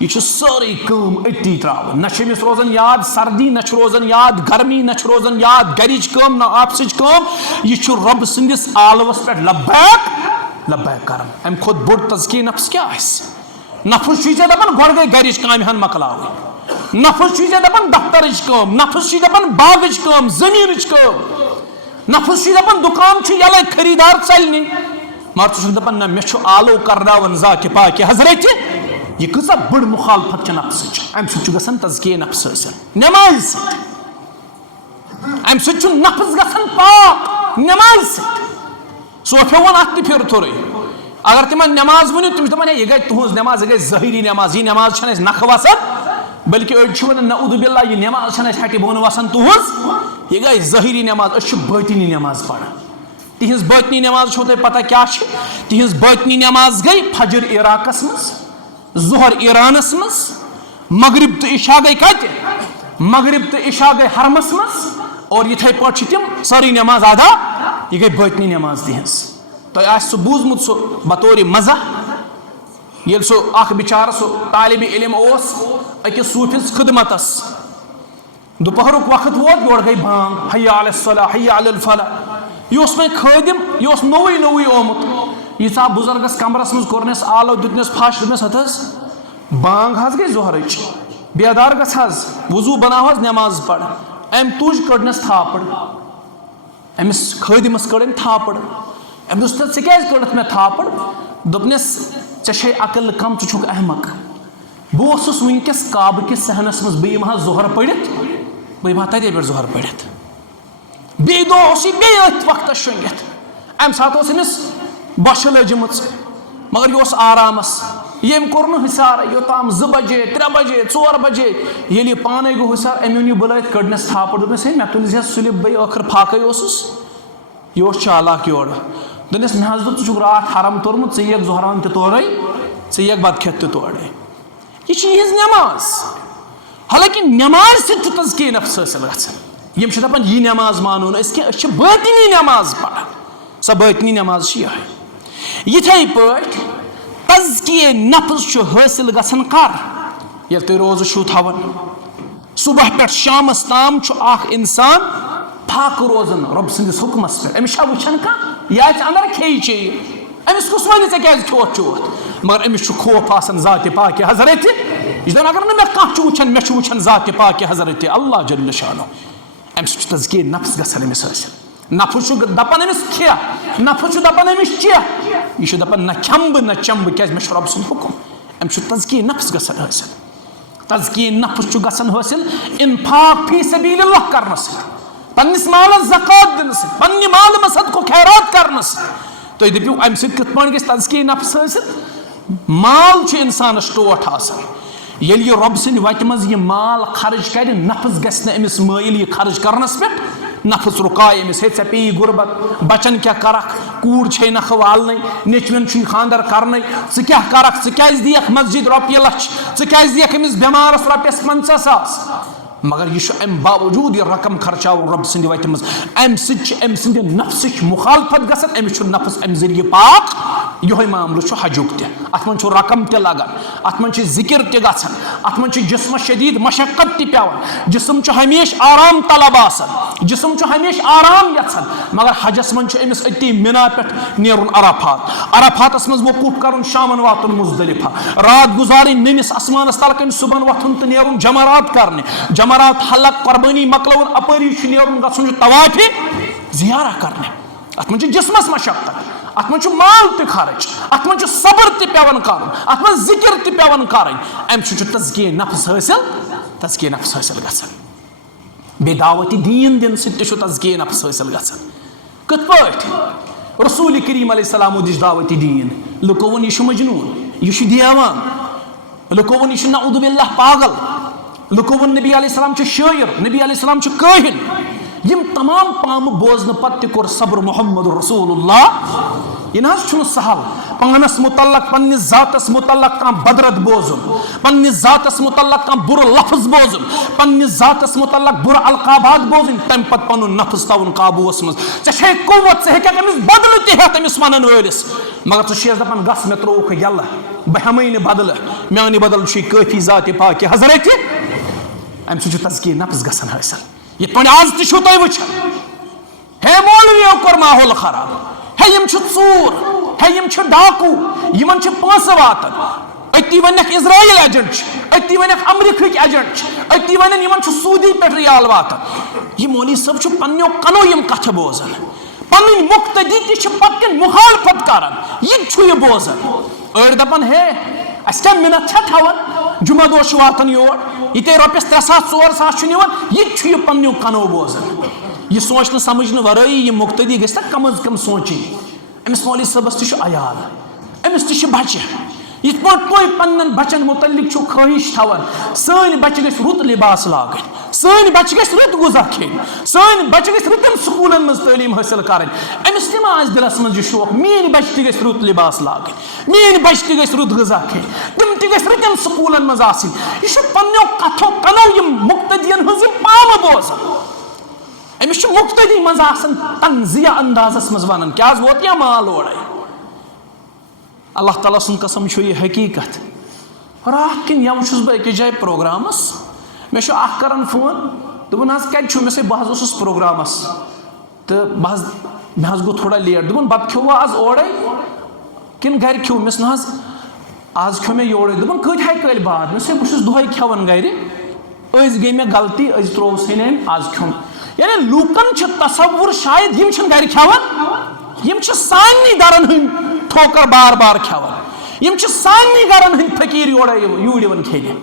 یہ چھُ سٲرٕے کٲم أتی ترٛاوان نہ چھِ أمِس روزان یاد سردی نہ چھُ روزان یاد گرمی نہ چھُ روزان یاد گرِچ کٲم نہ آفسٕچ کٲم یہ چھُ رۄب سٕنٛدِس عالمس پٮ۪ٹھ لبیک لبیک کران امہِ کھۄتہٕ بوٚڑ تزکیہ نفس کیٛاہ آسہِ نفس چھُے ژےٚ دپان گۄڈٕ گٔے گرِچ کامہِ ہن مۄکلاوٕنۍ نفس چھُے ژےٚ دپان دفترٕچ کٲم نفس چھُے دپان باغٕچ کٲم زٔمیٖنٕچ کٲم نفس چھُے دپان دُکان چھُ یلے خریٖدار ژلنٕے مگر ژٕ چھُکھ دپان نہ مےٚ چھُ آلو کرناوان ذاتہِ پاکہِ حضرتہِ یہ کۭژاہ بٔڑ مخالفت چھِ نفسٕچ امہِ سۭتۍ چھُ گژھان تزکیہ نفس حٲصِل نٮ۪مازِ سۭتۍ امہِ سۭتۍ چھُ نفس گژھان پاک نٮ۪مازِ سۭتۍ صوفیو ووٚن اتھ تہِ پھِرٕ تھوٚرُے اگر تِمن نٮ۪ماز ؤنِو تِم چھِ دپان ہے یہِ گٔے تُہنٛز نٮ۪ماز یہِ گٔے ظٲہری نٮ۪ماز یہِ نٮ۪ماز چھنہٕ اَسہِ نکھٕ وسان بلکہِ أڑۍ چھِ ونان نعوذ باللہ یہِ نٮ۪ماز چھنہٕ اَسہِ ہٹہِ بۄن وسان تُہنٛز یہِ گٔے ظٲہری نٮ۪ماز أسۍ چھِ بٲطنی نٮ۪ماز پران تِہنٛز بٲطنی نٮ۪ماز چھو تۄہہِ پتہ کیٛاہ چھِ تِہنٛز بٲطنی نٮ۪ماز گٔے فجر عراقس منٛز ظہر ایرانس مز مغرب تو عشاء گئی کتہِ مغرب تو عشاء گئی حرمس مز اور یتھے پٲٹھۍ چھِ تِم سٲرٕے نٮ۪ماز ادا یہِ گٔے بٲطنی نٮ۪ماز تِہنٛز تۄہہِ آسہِ سُہ بوٗزمُت سُہ بطورِ مزہ ییٚلہِ سُہ اکھ بِچارٕ سُہ طالبِ علم اوس أکِس صوٗفِس خدمتس دُپہرُک وقت ووت یورٕ گٔے بانگ حی علی الصلاة حی علی الفلاح یہِ اوس وۄنۍ خٲدِم یہِ اوس نوٚوُے نوٚوُے آمُت یہِ ژاو بُزرگس کمرس منٛز کوٚرنس آلو دیُتنس پھش دوٚپنس ہت حظ بانگ حظ گٔے ظہرٕچ بیدار گژھ حظ وضوٗ بناو حظ نٮ۪ماز پر أمۍ تُج کٔڑنس تھاپڑ أمِس خٲدِمس کٔڑ أمۍ تھاپڑ أمۍ دوٚپُس ژٕ کیٛازِ کٔڑتھ مےٚ تھاپڑ دوٚپنس ژےٚ چھے عقل کم ژٕ چھُکھ احمق بہٕ اوسُس وٕنکیٚس کعبہٕ کِس صحنس منٛز بہٕ یِمہٕ ہا ظہر پٔرِتھ بہٕ یِمہٕ ہا تتے پٮ۪ٹھ ظہر پٔرِتھ بیٚیہِ دۄہ اوس یہِ بیٚیہِ أتھۍ وقتس شۄنٛگِتھ امہِ ساتہٕ اوس أمِس بۄچھِ لٔجمٕژ مگر یہِ اوس آرامس ییٚمۍ کوٚر نہٕ حِسارے یوٚتام 2 بجے 3 بجے 4 بجے ییٚلہِ یہِ پانے گوٚو حِسار أمۍ اوٚن یہِ بُلٲیِتھ کٔڑنس تھاپڑ دوٚپنس ہے مےٚ تُلزِ سُلہِ بہٕ ٲخٕر فاقے اوسُس یہِ اوس چالاک یورٕ دوٚپنس مےٚ حظ دوٚپ ژٕ چھُکھ راتھ حرم توٚرمُت ژٕ یِیَکھ ظہران تہِ تورے ژٕ یِیَکھ بتہٕ کھٮ۪تھ تہِ تورے یہِ چھِ یِہنٛز نٮ۪ماز حالانکہِ نٮ۪مازِ سۭتۍ چھُ تزکیہ نفس حٲصِل گژھان یِم چھِ دپان یہِ نٮ۪ماز مانو نہٕ أسۍ کینٛہہ أسۍ چھِ بٲطنی نٮ۪ماز پران سۄ بٲطنی نٮ۪ماز چھِ یِہے یِتھے پٲٹھۍ تزکیہ نفس چھُ حٲصِل گژھان کر ییٚلہِ تُہۍ روزٕ چھِو تھاوان صبح پٮ۪ٹھ شامس تام چھُ اکھ انسان فاقہٕ روزان رۄب سٕنٛدِس حُکمس پٮ۪ٹھ أمِس چھا وٕچھان کانٛہہ یہِ آسہِ انٛدر کھیٚیہِ چیٚیہِ أمِس کُس وَنہِ ژےٚ کیٛازِ کھیوٚوتھ چوتھ مگر أمِس چھُ خوف آسان ذاتِ پاکہِ حضرتہِ یہِ چھُ دپان اگر نہٕ مےٚ کانٛہہ چھُ وٕچھان مےٚ چھُ وٕچھان ذاتِ پاکہِ حضرتہِ اللہ جل شانہ امہِ سۭتۍ چھُ تزکیہ نفس گژھان أمِس حٲصِل نفس چھُ دپان أمِس کھےٚ نفس چھُ دپان أمِس چےٚ یہِ چھُ دپان نہ کھٮ۪مہٕ بہٕ نہ چٮ۪مہٕ بہٕ کیٛازِ مےٚ چھُ رۄب سُنٛد حُکم امہِ چھُ تزکیہ نفس گژھان حٲصِل تزکیہ نفس چھُ گژھان حٲصِل انفاق فی سبیل اللہ کرنہٕ سۭتۍ پننس مالس زکات دِنہٕ سۭتۍ پننہِ مالہٕ منٛز صدقہ و خیرات کرنہٕ سۭتۍ تُہۍ دٔپِو امہِ سۭتۍ کِتھ پٲٹھۍ گژھِ تزکیہ نفس حٲصِل مال چھُ انسانس ٹوٹھ آسان ییٚلہِ یہِ رۄب سٕنٛدِ وتہِ منٛز یہِ مال خرٕچ کرِ نفس گژھِ نہٕ أمِس مٲیِل یہِ خرٕچ کرنس پٮ۪ٹھ نفس رُکایہِ أمِس ہے ژےٚ پیٚیی غُربت بچن کیٛاہ کرکھ کوٗر چھے نکھٕ والنٕے نیٚچوٮ۪ن چھُے خانٛدر کرنٕے ژٕ کیٛاہ کرکھ ژٕ کیٛازِ دِیکھ مسجد رۄپیہِ لچھ ژٕ کیٛازِ دِیکھ أمِس بٮ۪مارس رۄپیس 50,000 مگر یہِ چھُ امہِ باوجوٗد یہِ رقم خرچاوُن رۄبہٕ سٕنٛدِ وتہِ منٛز امہِ سۭتۍ چھِ أمۍ سٕنٛدِ نفسٕچ مُخالفت گژھان أمِس چھُ نفس امہِ ذٔریعہٕ پاک یِہوے معاملہٕ چھُ حجُک تہِ اتھ منٛز چھُ رقم تہِ لگان اتھ منٛز چھِ ذِکر تہِ گژھان اتھ منٛز چھِ جسمس شدیٖد مشقت تہِ پٮ۪وان جسم چھُ ہمیشہٕ آرام طلب آسان جسم چھُ ہمیشہٕ آرام یژھان مگر حجس منٛز چھُ أمِس أتی مینا پٮ۪ٹھ نیرُن عرفاتس منٛز وقوٗف کرُن شامن واتُن مُزدلفہ رات گُزارٕنۍ نٔمِس آسمانس تل کٔنۍ صبحن وۄتھُن تہٕ نیرُن جمرات کرنہِ جمرات حلق قۄربٲنی مۄکلٲوٕنۍ اپٲری چھُ نیرُن گژھُن چھُ طوافہِ زیارہ کرنہِ اتھ منٛز چھِ جسمس مشقت اتھ منٛز چھُ مال تہِ خرٕچ اتھ منٛز چھُ صبر تہِ پٮ۪وان کرُن اتھ منٛز ذِکر تہِ پٮ۪وان کرٕنۍ امہِ سۭتۍ چھُ تزکیہ نفس حٲصِل گژھان بیٚیہِ دعوتِ دیٖن دِنہٕ سۭتۍ تہِ چھُ تزکیہ نفس حٲصِل گژھان کِتھ پٲٹھۍ رسوٗلِ کریم علیہ السلامو دِژ دعوتِ دیٖن لُکو ووٚن یہِ چھُ مجنوٗن یہِ چھُ دیوان لُکو ووٚن یہِ چھُ نعوذ باللہ پاگل لکو نبی علیہ السلام شاعر، نبی علیہ السلام کاہن. یم تمام پام بوزن پتہ کور صبر محمد رسول اللہ. یہ نہ سہل پانس متعلق پنس ذاتس متعلق کان بدرت بوزن، پنس ذاتس متعلق کان بر لفظ بوزن، پنس ذاتس متعلق بر القابات بوزن، تم پت پن نفس تاون قابوس مز. ے قوت ے امس بدل تہ ہتھ امس ونن ولس، مگر ژےٚ دپان گس مےٚ ترووُکھ یلہ بہ ہمے نہٕ بدل، میانہِ بدل چھُے کٲفی ذاتِ پاکہِ حضرت. امہ سۭتۍ چھُ تزکیہ نفس گژھان حٲصل. یہ پہ آز تہ چھو تُہۍ وٕچھان، ہے مولویو کوٚر ماحول خراب، ہے یم چھ ژوٗر، ہے یم چھ ڈاکوٗ، یمن چھ پونٛسہٕ واتان. أتی ونکھ اسرائیل ایجنٹ چھ، أتی ونکھ امریکہٕکۍ ایجنٹ چھ، أتی ونن یمن چھ سعودی پٮ۪ٹھ ریال واتان. یہ مولوی صٲب چھ پننیو کنو یم کتھٕ بوزان، پنٕنۍ مقتدی تہ چھ پتہٕ کن مخالفت کران، یہ چھ یہ بوزان. أڑۍ دپان ہے اس کیا منت چھا تھاوان، جمعہ دۄہ چھ واتان یور، یہ رۄپیس 3,000 4,000 چھ نِوان، یہ چھ یہ پننیو کنو بوزان. یہ سوچنہ سمجھنہ ورٲیی یہ مقتدی گژھِ نا کم از کم سوچِنۍ امس مولوی صٲبس تہ عیال، امس تہ بچہ. یتھ پٲٹھۍ تُہۍ پننٮ۪ن بچن متعلق چھو خواہش تھاوان سٲنۍ بچہ گژھِ رُت لباس لاگٕنۍ، سٲنۍ بچہ گژھِ رُت غذا کھیٚنۍ، سٲنۍ بچہ گژھِ رٕتن سکوٗلن منٛز تعلیٖم حٲصِل کرٕنۍ. امس تہِ ما آسہِ دلس منٛز یہِ شوق میٲنۍ بچہ تہِ گژھِ رُت لباس لاگٕنۍ، میٲنۍ بچہ تہِ گژھِ رُت غذا کھیٚنۍ، تِم تہِ گژھِ رٕتن سکوٗلن منٛز آسٕنۍ. یہِ چھُ پننیو کتھو کنو یم مقتدین ہٕنٛز یم پامہٕ بوزان. امس چھُ مقتدی منٛز آسان تنزیہ اندازس منٛز ونان کیٛاہ حظ ووت یا مال اورے. اللہ تعالیٰ سن قسم چھُ یہ حقیقت. رات کن یم چھُس بہٕ أکِس جایہِ پروگرامس، مےٚ چھُ اکھ کران فون دوٚپُن حظ کتہِ چھُو، مےٚ سۭتۍ بہٕ حظ اوسُس پروگرامس تہٕ مےٚ حظ گوٚو تھوڑا لیٹ. دوٚپُن بتہٕ کھیوٚوا آز اورے کِنہٕ گرِ کھیوٚو؟ مےٚ نہ حظ آز کھیوٚو مےٚ یورے. دوٚپُن کۭتِہاے کٲلۍ بعد؟ مےٚ بہٕ چھُس دۄہے کھٮ۪وان گرِ، أزۍ گٔے مےٚ غلطی، أزۍ ترووُس أمۍ آز کھیوٚن. یعنی لوٗکن چھُ تصور شاید یم چھِنہٕ گرِ کھٮ۪وان، یم چھِ سانہِ گرن ہٕنٛدۍ ٹھوکر بار بار کھٮ۪وان، یم چھِ سانہِ گرن ہٕنٛدۍ فقیٖر یورے یوٗرۍ یِوان کھیٚنہِ.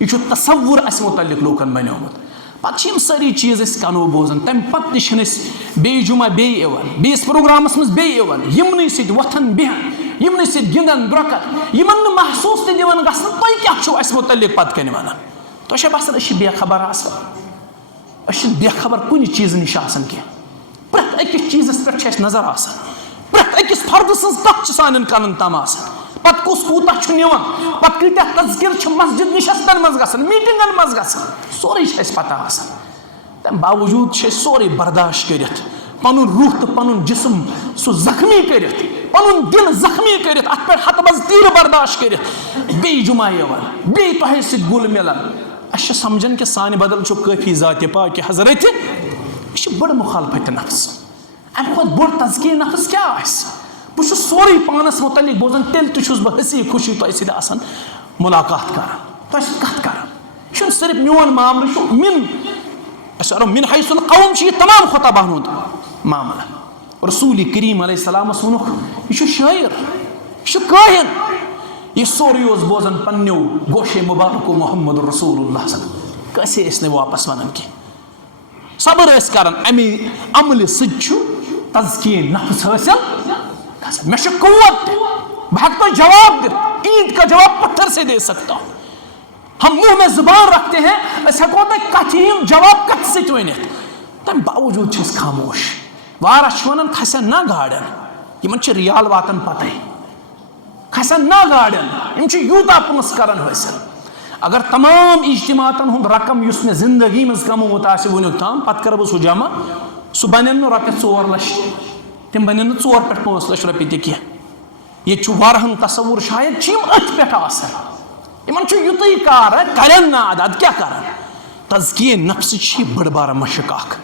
یہ چھُ تصور اسہِ متعلق لوٗکن بنیومُت. پتہٕ چھِ یم سٲری چیٖز أسۍ کنو بوزان، تمہِ پتہٕ تہِ چھِنہٕ أسۍ بیٚیہِ جمعہ بیٚیہِ یِوان، بیٚیِس پروگرامس منٛز بیٚیہِ یِوان، یِمنٕے سۭتۍ وۄتھان بیٚہن، یِمنٕے سۭتۍ گِنٛدان درۄکان، یِمن نہٕ محسوٗس تہِ دِوان گژھنہٕ تُہۍ کیٛاہ چھُو اسہِ متعلق پتہٕ کنہِ ونان. تۄہہِ چھا باسان أسۍ چھِ بے خبر آسان؟ أسۍ چھِنہٕ بے خبر کُنہِ چیٖزٕ نِش آسان کینٛہہ. پرٛٮ۪تھ أکِس چیٖزس پٮ۪ٹھ چھِ اسہِ نظر آسان، پرٛٮ۪تھ أکِس فردٕ سٕنٛز کتھ چھِ سانٮ۪ن کنن تام آسان. پتہٕ کُس کوٗتاہ چھُ نِوان، پتہٕ کۭتیاہ تذکِر چھِ مسجد نِشستن منٛز گژھان، میٖٹنگن منٛز گژھان، سورُے چھِ اسہِ پتہ آسان. تمہِ باوجوٗد چھِ أسۍ سورُے برداشت کٔرِتھ، پنُن روح تہٕ پنُن جسم سُہ زخمی کٔرِتھ، پنُن دل زخمی کٔرِتھ، اتھ پٮ۪ٹھ ہتہٕ بس تیٖرٕ برداشت کٔرِتھ بیٚیہِ جمعہ یِوان، بیٚیہِ تۄہہِ سۭتۍ گُل مِلان. اسہِ چھِ سمجھان کہِ سانہِ بدل چھُ کٲفی ذاتِ پاکہِ حضرت. یہِ چھِ بٔڑ مخالفت نفس. امہِ کھۄتہٕ بوٚڑ تزکیہ نفس کیٛاہ آسہِ؟ بہٕ چھُس سورُے پانس متعلق بوزان، تیٚلہِ تہِ چھُس بہٕ ہسی خوشی تۄہہِ سۭتۍ آسان مُلاقات کران، تۄہہِ سۭتۍ کتھ کران. یہِ چھُنہٕ صرف میون معاملہٕ، چھُ أسۍ وَنو من حیث القوم چھُ یہِ تمام خۄطبن ہُنٛد معاملہٕ. رسول کریم علیہ السلامس ووٚنُکھ یہِ چھُ شٲعر، یہِ چھُ کٲہِن، یہ سورُے اوس بوزان پننیو گوشے مبارکو محمد رسول اللہ صلی اللہ علیہ وسلم. کٲنٛسے ٲسۍ نہٕ واپس ونان کینٛہہ، صبر ٲسۍ کران. امہِ عملہِ سۭتۍ چھُ تزکیہ نفس حٲصِل گژھان. مےٚ چھُ قوت، بہٕ ہٮ۪کہٕ تۄہہِ جواب دِتھ، عیٖد کا جواب پتھر سے دے سکتا ہوں. ہم منہ میں زبان رکھتے ہیں، أسۍ ہٮ۪کو تۄہہِ کتھِ ہُنٛد جواب کتھِ سۭتۍ ؤنِتھ، تمہِ باوجوٗد چھِ أسۍ خاموش. واراہ چھِ ونان کھسن نا گاڑٮ۪ن، یِمن چھِ رِیال واتان پتے، کھسن نا گاڑٮ۪ن، یِم چھِ یوٗتاہ پونٛسہٕ کران حٲصِل. اگر تمام اجتماعاتن ہُنٛد رقم یُس مےٚ زندگی منٛز کمومُت آسہِ وُنیُک تام، پتہٕ کرٕ بہٕ سُہ جمع، سُہ بنن نہٕ رۄپیس 4 لچھ، تِم بنن نہٕ 4 پٮ۪ٹھ 5 لچھ رۄپیہِ تہِ کینٛہہ. ییٚتہِ چھُ واریاہن تصور شاید چھِ یِم أتھۍ پٮ۪ٹھ آسان، یِمن چھُ یُتُے کار کرن نہٕ ادٕ ادٕ کیٛاہ کرن. تزکیہ نفسٕچ چھِ یہِ بٔڑ بارٕ مشق اکھ.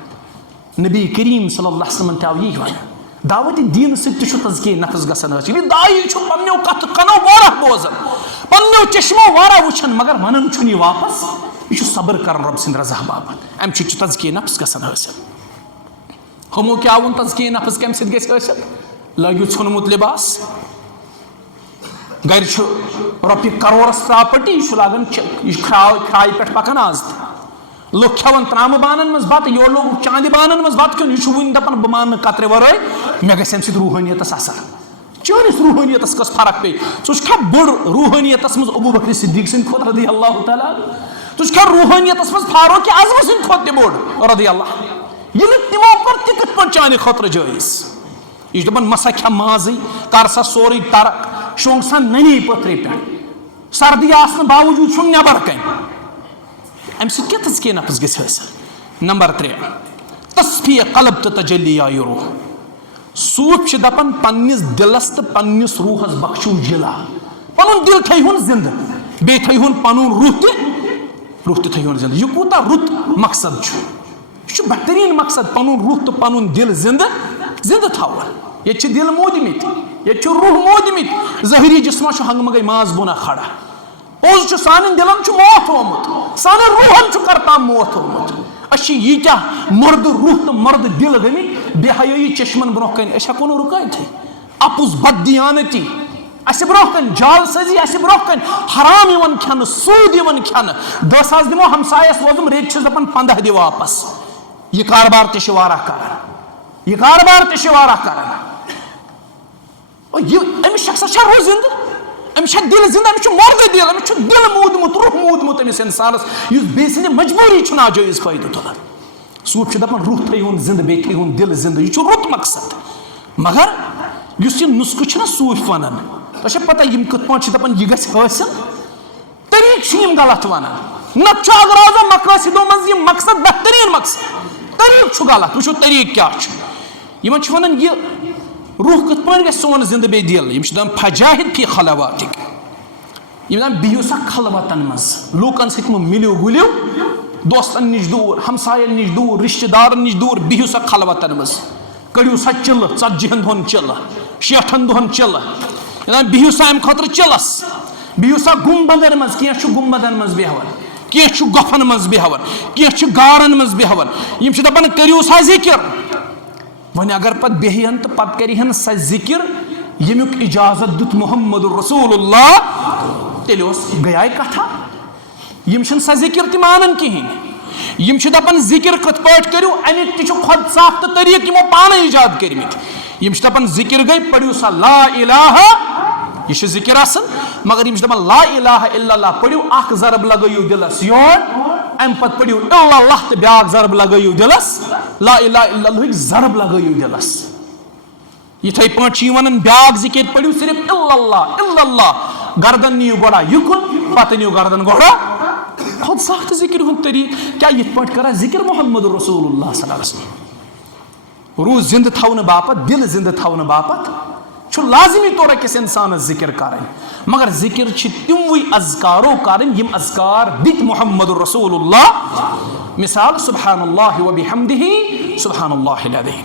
نبی کریم صلی اللہ علیہ وسلم تہِ آو یی ونان، دعوت دیٖنہٕ سۭتۍ تہِ چھُ تزکیہ نفس گژھان حٲصِل. یہِ داعی چھُ پننیو کتھٕ کنو واریاہ بوزان، پننیو چشمو واریاہ وٕچھان، مگر ونان چھُنہٕ یہِ واپس. یہِ چھُ صبر کران رۄب سٕنٛدِ رضا باپتھ، امہِ سۭتۍ چھُ تزکیہ نفس گژھان حٲصِل. ہُمو کیٛاہ ووٚن تزکیہ نفس کمہِ سۭتۍ گژھِ حٲصِل؟ لٲگِو ژھیوٚنمُت لباس، گرِ چھُ رۄپیہِ کرورس پراپرٹی، یہِ چھُ لاگان یہِ چھُ کھرٛایہِ پٮ۪ٹھ پکان آز تہِ. لُکھ کھٮ۪وان ترامہٕ بانن منٛز بتہٕ، یورٕ لوگُکھ چاندِ بانن منٛز بتہٕ کھیوٚن. یہِ چھُ وُنہِ دپان بہٕ ماننہٕ قطرِ ورٲے مےٚ گژھِ امہِ سۭتۍ روحٲنیتس اثر. چٲنِس روحٲنیتس کۄس فرق پیٚیہِ؟ ژٕ چھُکھا بوٚڑ روحٲنیتس منٛز ابوٗ بکر صدیٖق سٕنٛدِ کھۄتہٕ رضی اللہ تعالیٰ. کیا روحانیت مز فاروق اعظم سند کھت تہ بوڑ رضی اللہ یہ تمو کر تہ کت پہ چانہ خطر جائز یہ دپان مسا کھا مازی کر سا سوری ترک شونگ سا ننی پتھر پہ سردی آسن باوجود شونگ نبر کن ام سب کیا تزکیہ نفس گژھِ حٲصِل نمبر 3 تصفیہ قلب تو تجلی آئی روح صوف دپان پنس دلس تو پنس روحس بخشو جلا پن دل تھون زندہ بی تھون پن روح تہ تھون زندہ یہ کوتا رت مقصد یہ بہترین مقصد پن روح تو پن دل زندہ تھاون یہ دل مودمت یہ روح مودمت ظاہری جسمہ ہنگ مگے ماز بونا کھڑا پوز سان دلن موت ہومت سان روحن کرتام موت ہومت اچھی یہ کیا مرد روح تو مرد دل گمت بے حیائی چشمن برہ کن اس ہیکو نہ رکائت اپز بد دیانتی اس برہ کن جال سازی اس برہ کن حرام یوان کھن سود یوان کھن 10 دمو ہمسایس وزم ریت چھ دپن 15 دی واپس یہ کاربار تہ وارہ کران یہ کاربار تہ وارہ کران یہ ام شخص چھ روح زندہ امس دل زندہ امس مرد دل امس دل مودمت روح مودمت امس انسانس اس بے سن مجبوری چھ ناجائز فائدہ تلان صوف دپان روح تھون زندہ بے تھون دل زندہ یہ رت مقصد مگر اس یہ نسخہ چھ نا صوف ونان تہ پتہ یم کت پٲٹھۍ چھِ دپان یہ گژھِ حٲصِل طریق یم غلط ونان نت اگر آزو مقاصدو من یہ مقصد بہترین مقصد طریق غلط وچھو طریق کیا یمن چھ ونان یہ روح کت پٲٹھۍ گژھِ سون زندہ بے دل یم چھ دپان فجاہد فی خلواتک یم دپان بِہِو سا خلوتن مز لوکن سۭتۍ مہ مِلِو گُلِو دوستن نش دور ہمساین نش دور رشتہ دارن نش دور بِہِو سا خلوتن مز کڑیو سا چلہ 40 دۄہن چلہ 60 دۄہن چلہ بِہِو سا امہ خٲطرٕ چلس بِہِو سا گُنبدن مز کینٛہہ چھُ گُنبدن مز بیہوان کینٛہہ چھُ گۄپھن مز بیہوان کینٛہہ چھُ غارن مز بیہوان یم چھِ دپان کٔرِو سا ذکر وۄنۍ اگر پتہٕ بیہن تہٕ پتہٕ کَرِہن سا ذکر ییٚمیُک اجازت دیُت محمد رسول اللہ تیٚلہِ اوس گٔیے کتھا یم چھن سا ذکر تہ مانن کہین یم چھ دپان ذکر کت پٲٹھۍ کٔرِو امیُک تہ چھُ خود صاف تہٕ طریق یمو پانے ایجاد کٔرمٕتۍ یم چھ دپان ذکر گٔے پٔرِو سا لا الہ یہ چھ ذکر آسان مگر یم چھ دپان لا الہ الا اللہ پٔرِو اکھ ضرب لگٲیِو دلس یور امہ پتہٕ پٔرِو الا اللہ تہٕ بیاکھ ضرب لگٲیِو دلس لا الہ الا اللہ ضرب لگٲیِو دلس یتھے پٲٹھۍ چھِ ونان بیاکھ ذکر پٔرِو صرف الا اللہ گردن نیو گوڑا یکن پتہ نیو گردن گوڑا خود ساخت ذکر ہند طریق کیا یہ پٲٹھۍ کرا ذکر محمد رسول اللہ صلی اللہ علیہ وسلم روح زندہ تھاونہٕ باپت دل زندہ تھاونہٕ باپت چھُ لازمی طور أکِس انسانس ذکر کرٕنۍ مگر ذکر چھِ تِموٕے اذکارو کرٕنۍ یم اذکار دِتۍ محمد رسول اللہ مثال سبحان اللہ وبحمدہ سبحان اللہ العظیم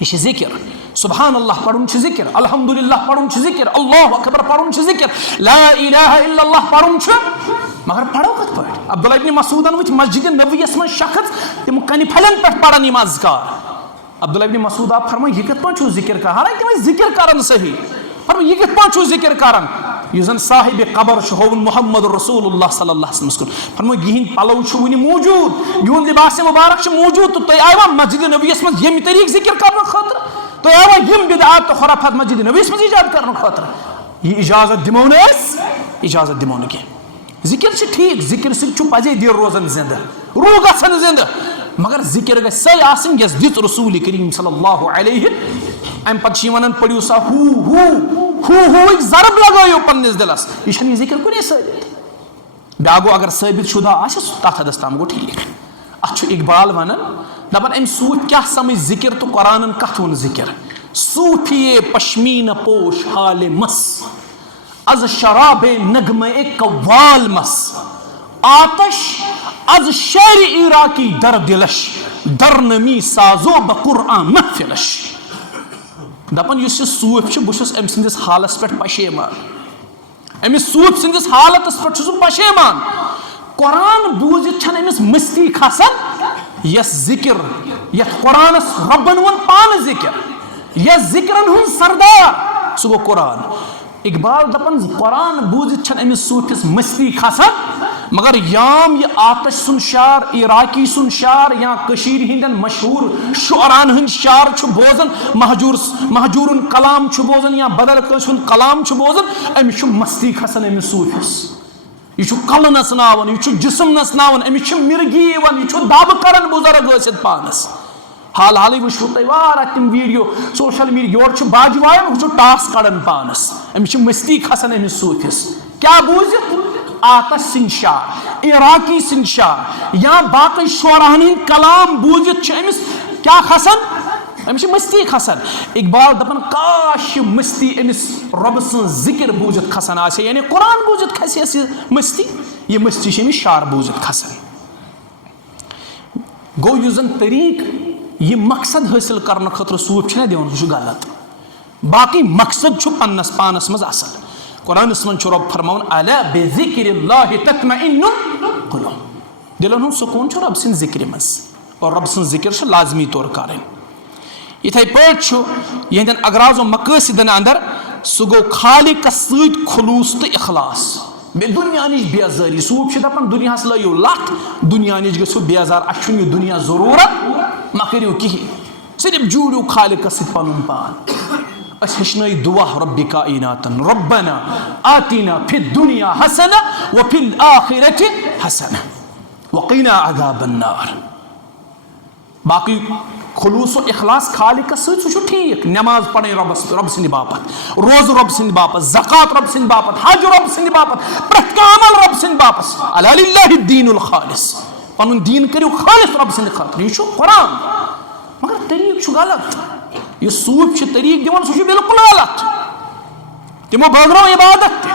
یہ چھِ ذکر سبحان اللہ پڑھن چھ ذکر الحمدللہ پڑھن چھ ذکر اللہ اکبر پڑھن چھ ذکر لا الہ الا اللہ پڑھن چھ مگر پڑھو کت پٲٹھۍ عبداللہ ابن مسعودن وچھ مسجد نبویس من شخص تم کنہ پھلن پہ پڑھان یم اذکار عبداللہ ابن مسعود آپ فرمائے یہ کت پٲٹھۍ چھو ذکر کران حالانکہ تم ذکر کرن صحیح فرمائے یہ کت پٲٹھۍ چھو ذکر کران یہ زن صاحب قبر چھ ہوون محمد رسول اللہ صلی اللہ علیہ وسلم فرمائے یہند پلو چھ ونہ موجود یہند لباس مبارک چھ موجود تو تُہۍ آیوا مسجد نبویس من یمہ طریق ذکر کرنہٕ خٲطرٕ تُہۍ آیوا یم بدعات تو خرافات مسجد نبویس من ایجاد کرنہٕ خٲطرٕ یہ اجازت دمو نہ أسۍ اجازت دمو نہ کینٛہہ ذکر سے ٹھیک ذکر سے پزے دل روزن زندہ روح گژھن زندہ مگر ذکر گژھِ سۄے آسٕنۍ یۄس دِژ رسول کریم صلی اللہ علیہ امہ پتہٕ چھِ ونان پٔرِو سا ہوٗ ضرب لگٲیِو پننس دلس یہ چھنہٕ یہ ذکر کُنے ثٲبت بیاکھ گوٚو اگر ثٲبت شدہ آسہِ تتھ حدس تام گوٚو ٹھیک اتھ چھُ اقبال ونان دپان امہِ سۭتۍ کیاہ سمجھ ذکر تہٕ قرآنن کتھ ووٚن ذکر صوفیے پشمینہ پوش حال مس از شراب نغمہ قوال مس آتش از شعر عراقی در دلش در نمی سازو بقرآن محفلش دپان یُس یہِ صوٗفۍ چھُ بہٕ چھُس أمۍ سٕنٛدِس حالس پٮ۪ٹھ پشیمان أمِس صوٗفۍ سٕنٛدِس حالتس پٮ۪ٹھ چھُس بہٕ پشیمان قرآن بوٗزِتھ چھنہٕ أمِس مستی کھسان یس ذکر یتھ قرآنس رۄبن ووٚن پانہٕ ذکر یس ذکرن ہُنٛد سردار سُہ گوٚو قرآن اقبال دپان قرآن بوزت چھن امس صوفس مستی کھسان مگر یام یہ آتش سن شعر عراقی سن شعر یا کشیر ہندن مشہور شعران ہند شعر چھ بوزن مہجورن کلام چھ بوزن یا بدل کس ہند کلام چھ بوزن امس چھ مستی کھسان امس صوفس یہ کل نسناون یہ جسم نسناون امس مرگی یہ دب کران بزرگ ٲسِتھ پانس حال حالے وٕچھو تۄہہِ واریاہ تِم ویڈیو سوشل میڈیا یورٕ چھُ باجہِ وایان ہُہ چھُ ٹاس کڑان پانس أمِس چھِ مستی کھسان أمِس صوٗفِس کیٛاہ بوٗزِتھ آتش سٕنٛدۍ شعر عراقی سٕنٛدۍ شعر یا باقٕے شعراہن ہٕنٛدۍ کلام بوٗزِتھ چھِ أمِس کیٛاہ کھسان أمِس چھِ مستی کھسان اقبال دپان کاش یہِ مستی أمِس رۄبہٕ سٕنٛز ذِکر بوٗزِتھ کھسان آسہِ یعنی قرآن بوٗزِتھ کھسٮ۪س یہِ مستی چھِ أمِس شعر بوٗزِتھ کھسان گوٚو یُس زن طریٖقہٕ یہ مقصد حٲصِل کرنہٕ خٲطرٕ صوٗفۍ چھِنہ دِوان سُہ چھُ غلط باقٕے مقصد چھُ پننس پانس منٛز اصل قرآنس منٛز چھُ رۄب فرماوان الا بذکر اللہ تطمئن القلوب دلن ہُنٛد سکوٗن چھُ رۄب سٕنٛدِ ذِکرِ منٛز اور رۄب سٕنٛز ذِکر چھِ لازمی طور کرٕنۍ یِتھے پٲٹھۍ چھُ یِہنٛدٮ۪ن اغراض و مقٲصِدن انٛدر سُہ گوٚو خالقس سۭتۍ خلوٗص تہٕ اخلاص بیٚیہِ دُنیا نِش بیزٲری صوٗفۍ چھِ دپان دُنیاہس لٲیِو لتھ دُنیا نِش گٔژھِو بیزار اَسہِ چھُنہٕ یہِ دُنیا ضروٗرت مہ کٔرِو کِہینۍ صرف جوٗڑِو خالقس سۭتۍ پنُن پان أسۍ ہیٚچھنٲیِو دُعا رۄبِ کائناتن رۄبنا آتِنا فی الدُنیا حسنہ وفی الآخرۃ حسنہ وقنا عذاب النار باقٕے خلوٗص و اخلاص خالقس سۭتۍ سُہ چھُ ٹھیٖک نٮ۪ماز پرٕنۍ رۄب سٕنٛدِ باپتھ روزٕ رۄب سٕنٛدِ باپتھ زکات رۄب سٕنٛدِ باپتھ حج رۄب سٕنٛدِ باپتھ پرٛٮ۪تھ کانٛہہ عمل رۄب سٕنٛدِ باپتھ الا للہ الدین الخالص پنُن دیٖن کٔرِو خالص رۄب سٕنٛدِ خٲطرٕ یہِ چھُ قرآن مگر طریٖقہٕ چھُ غلط یُس صوٗفۍ چھِ طریٖقہٕ دِوان سُہ چھُ بالکل غلط تِمو بٲگرو عبادت تہِ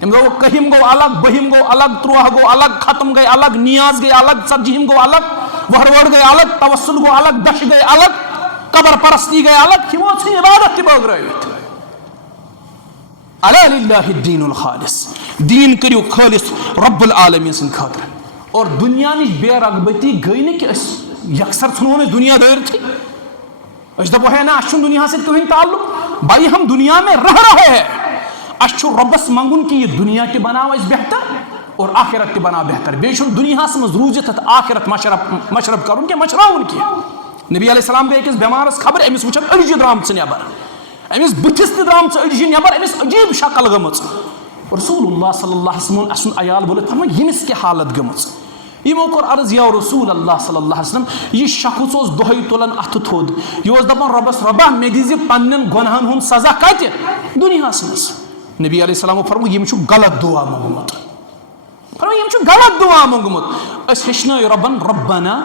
تِم گوٚو کٔہِم گوٚو الگ بٔہِم گوٚو الگ تُرٛواہ گوٚو الگ ختم گٔے الگ نیاز گٔے الگ ژتجِہِم گوٚو الگ وہروٲڑ گٔے الگ توسل گوٚو الگ دش گٔے الگ قبر پرستی گٔے الگ یِمو ژھٕنۍ عبادت تہِ بٲگرٲوِتھ الا للہ الدین الخالص دیٖن کٔرِو خٲلص رۄب العالمیٖن سٕنٛدِ خٲطرٕ اور دُنیا نِش بے رغبتی گٔے نہٕ کہِ أسۍ یکسر ژھٕنہون أسۍ دُنیا دٲرتھٕے أسۍ دپو ہے نہ اَسہِ چھُنہٕ دُنیاہس سۭتۍ کٕہٕنۍ تعلق بھائی ہم دُنیا میں رہ رہے ہیں اَسہِ چھُ رۄبس منٛگُن کہِ یہِ دُنیا تہِ بناو اَسہِ بہتر اور آخرت تہِ بناو بہتر بیٚیہِ چھُنہٕ دُنیاہس منٛز روٗزِتھ اَتھ آخرت مشرب کرُن کینٛہہ مشراوُن کینٛہہ نبی علیہ السلام گٔے أکِس بٮ۪مارس خبر أمِس وٕچھن أڈجہِ درٛامژٕ نٮ۪بر أمِس بٕتھِس تہِ درٛامژٕ أڈجہِ نٮ۪بر أمِس عجیٖب شکل گٔمٕژ رسول اللہ صلی اللہ علیہ وسلم اسُن عیال بولِتھ فرمٲے ییٚمِس کیٛاہ حالت گٔمٕژ یِمو کوٚر عرض یا رسول اللہ صلی اللہ علیہ وسلم یہِ شخص اوس دۄہے تُلان اَتھٕ تھوٚد یہِ اوس دپان رۄبس رۄبا مےٚ دِزِ پننٮ۪ن گۄنہن ہُنٛد سزا کتہِ دُنیاہس منٛز نبی علیہ السلامو فرموو یِم چھُ غلط دُعا موٚنگمُت یِم چھُ غلط دُعا موٚنگمُت أسۍ ہیٚچھنٲے رۄبن رۄبنا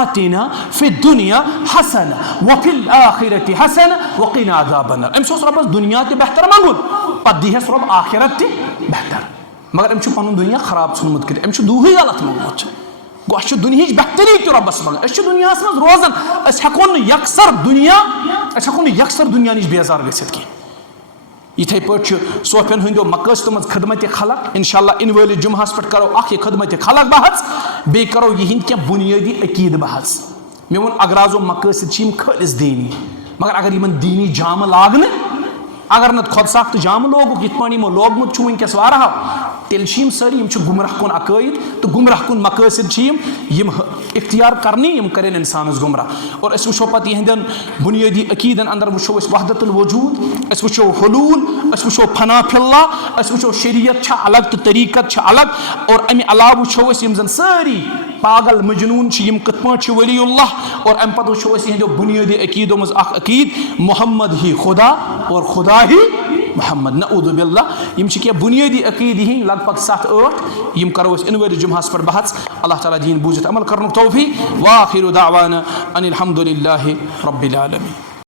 آتِنا فی الدُنیا حسنہ وفی الآخرۃ حسنہ وقنا عذاب النار أمِس اوس رۄبس دُنیا تہِ بہتر منٛگُن پتہٕ دِہس رۄب آخرت تہِ بہتر مگر أمۍ چھُ پنُن دُنیا خراب ژھُنمُت کٔرِتھ أمۍ چھُ دُہٕے غلط موٚنگمُت گوٚو اَسہِ چھُ دُنہِچ بہتری تہِ رۄبس منٛگان أسۍ چھِ دُنیاہس منٛز روزان أسۍ ہٮ۪کو نہٕ یکسر دُنیا نِش بیزار گٔژھِتھ کینٛہہ یِتھے پٲٹھۍ چھُ صوفین ہٕنٛدیو مقٲصدو منٛز خدمتِ خلق انشاء اللہ اِنہٕ وٲلِس جُمعہس پٮ۪ٹھ کرو اکھ یہِ خدمتِ خلق بحث بیٚیہِ کرو یِہِنٛدۍ کینٛہہ بُنیٲدی عقیٖدٕ بحث مےٚ ووٚن اغراض و مقٲصد چھِ یِم خٲلِص دیٖنی مگر اگر یِمن دیٖنی جامہٕ لاگنہٕ اگر نہٕ خۄد ساختہٕ جامہٕ لوگُکھ یِتھ پٲٹھۍ یِمو لوگمُت چھُ وٕنکیٚس واریاہو تیٚلہِ چھِ یِم سٲری یِم چھِ گُمراہ کُن عقٲیِد تہٕ گُمراہ کُن مقٲصد چھِ یِم اختیار کرنی یِم کرن انسانس گُمراہ اور أسۍ وٕچھو پتہٕ یِہنٛدٮ۪ن بُنیٲدی عقیٖدن انٛدر وٕچھو أسۍ وحدت الوجوٗد أسۍ وٕچھو حلوٗل أسۍ وٕچھو فنا فی اللہ أسۍ وٕچھو شریعت چھےٚ الگ تہٕ طریٖقت چھِ الگ اور امہِ علاوٕ وٕچھو أسۍ یِم زن سٲری پاگل مجنوٗن چھِ یِم کِتھ پٲٹھۍ چھِ ولی اللہ اور امہِ پتہٕ وٕچھو أسۍ یِہنٛدیو بُنیٲدی عقیٖدو منٛز اکھ عقیٖد محمد ہی خدا اور خدا ہی محمد نعوذ باللہ یِم چھِ کینٛہہ بُنیٲدی عقیٖدٕ ہِنٛدۍ لگ بگ 7-8 یِم کرو أسۍ اِنہٕ وٲلِس جُمعہس پٮ۪ٹھ بحث اللہ تعالیٰ دِیِن بوٗزِتھ عمل کرنُک توفیٖق وآخِر دعوانا ان الحمدُ للہ رب العالمین.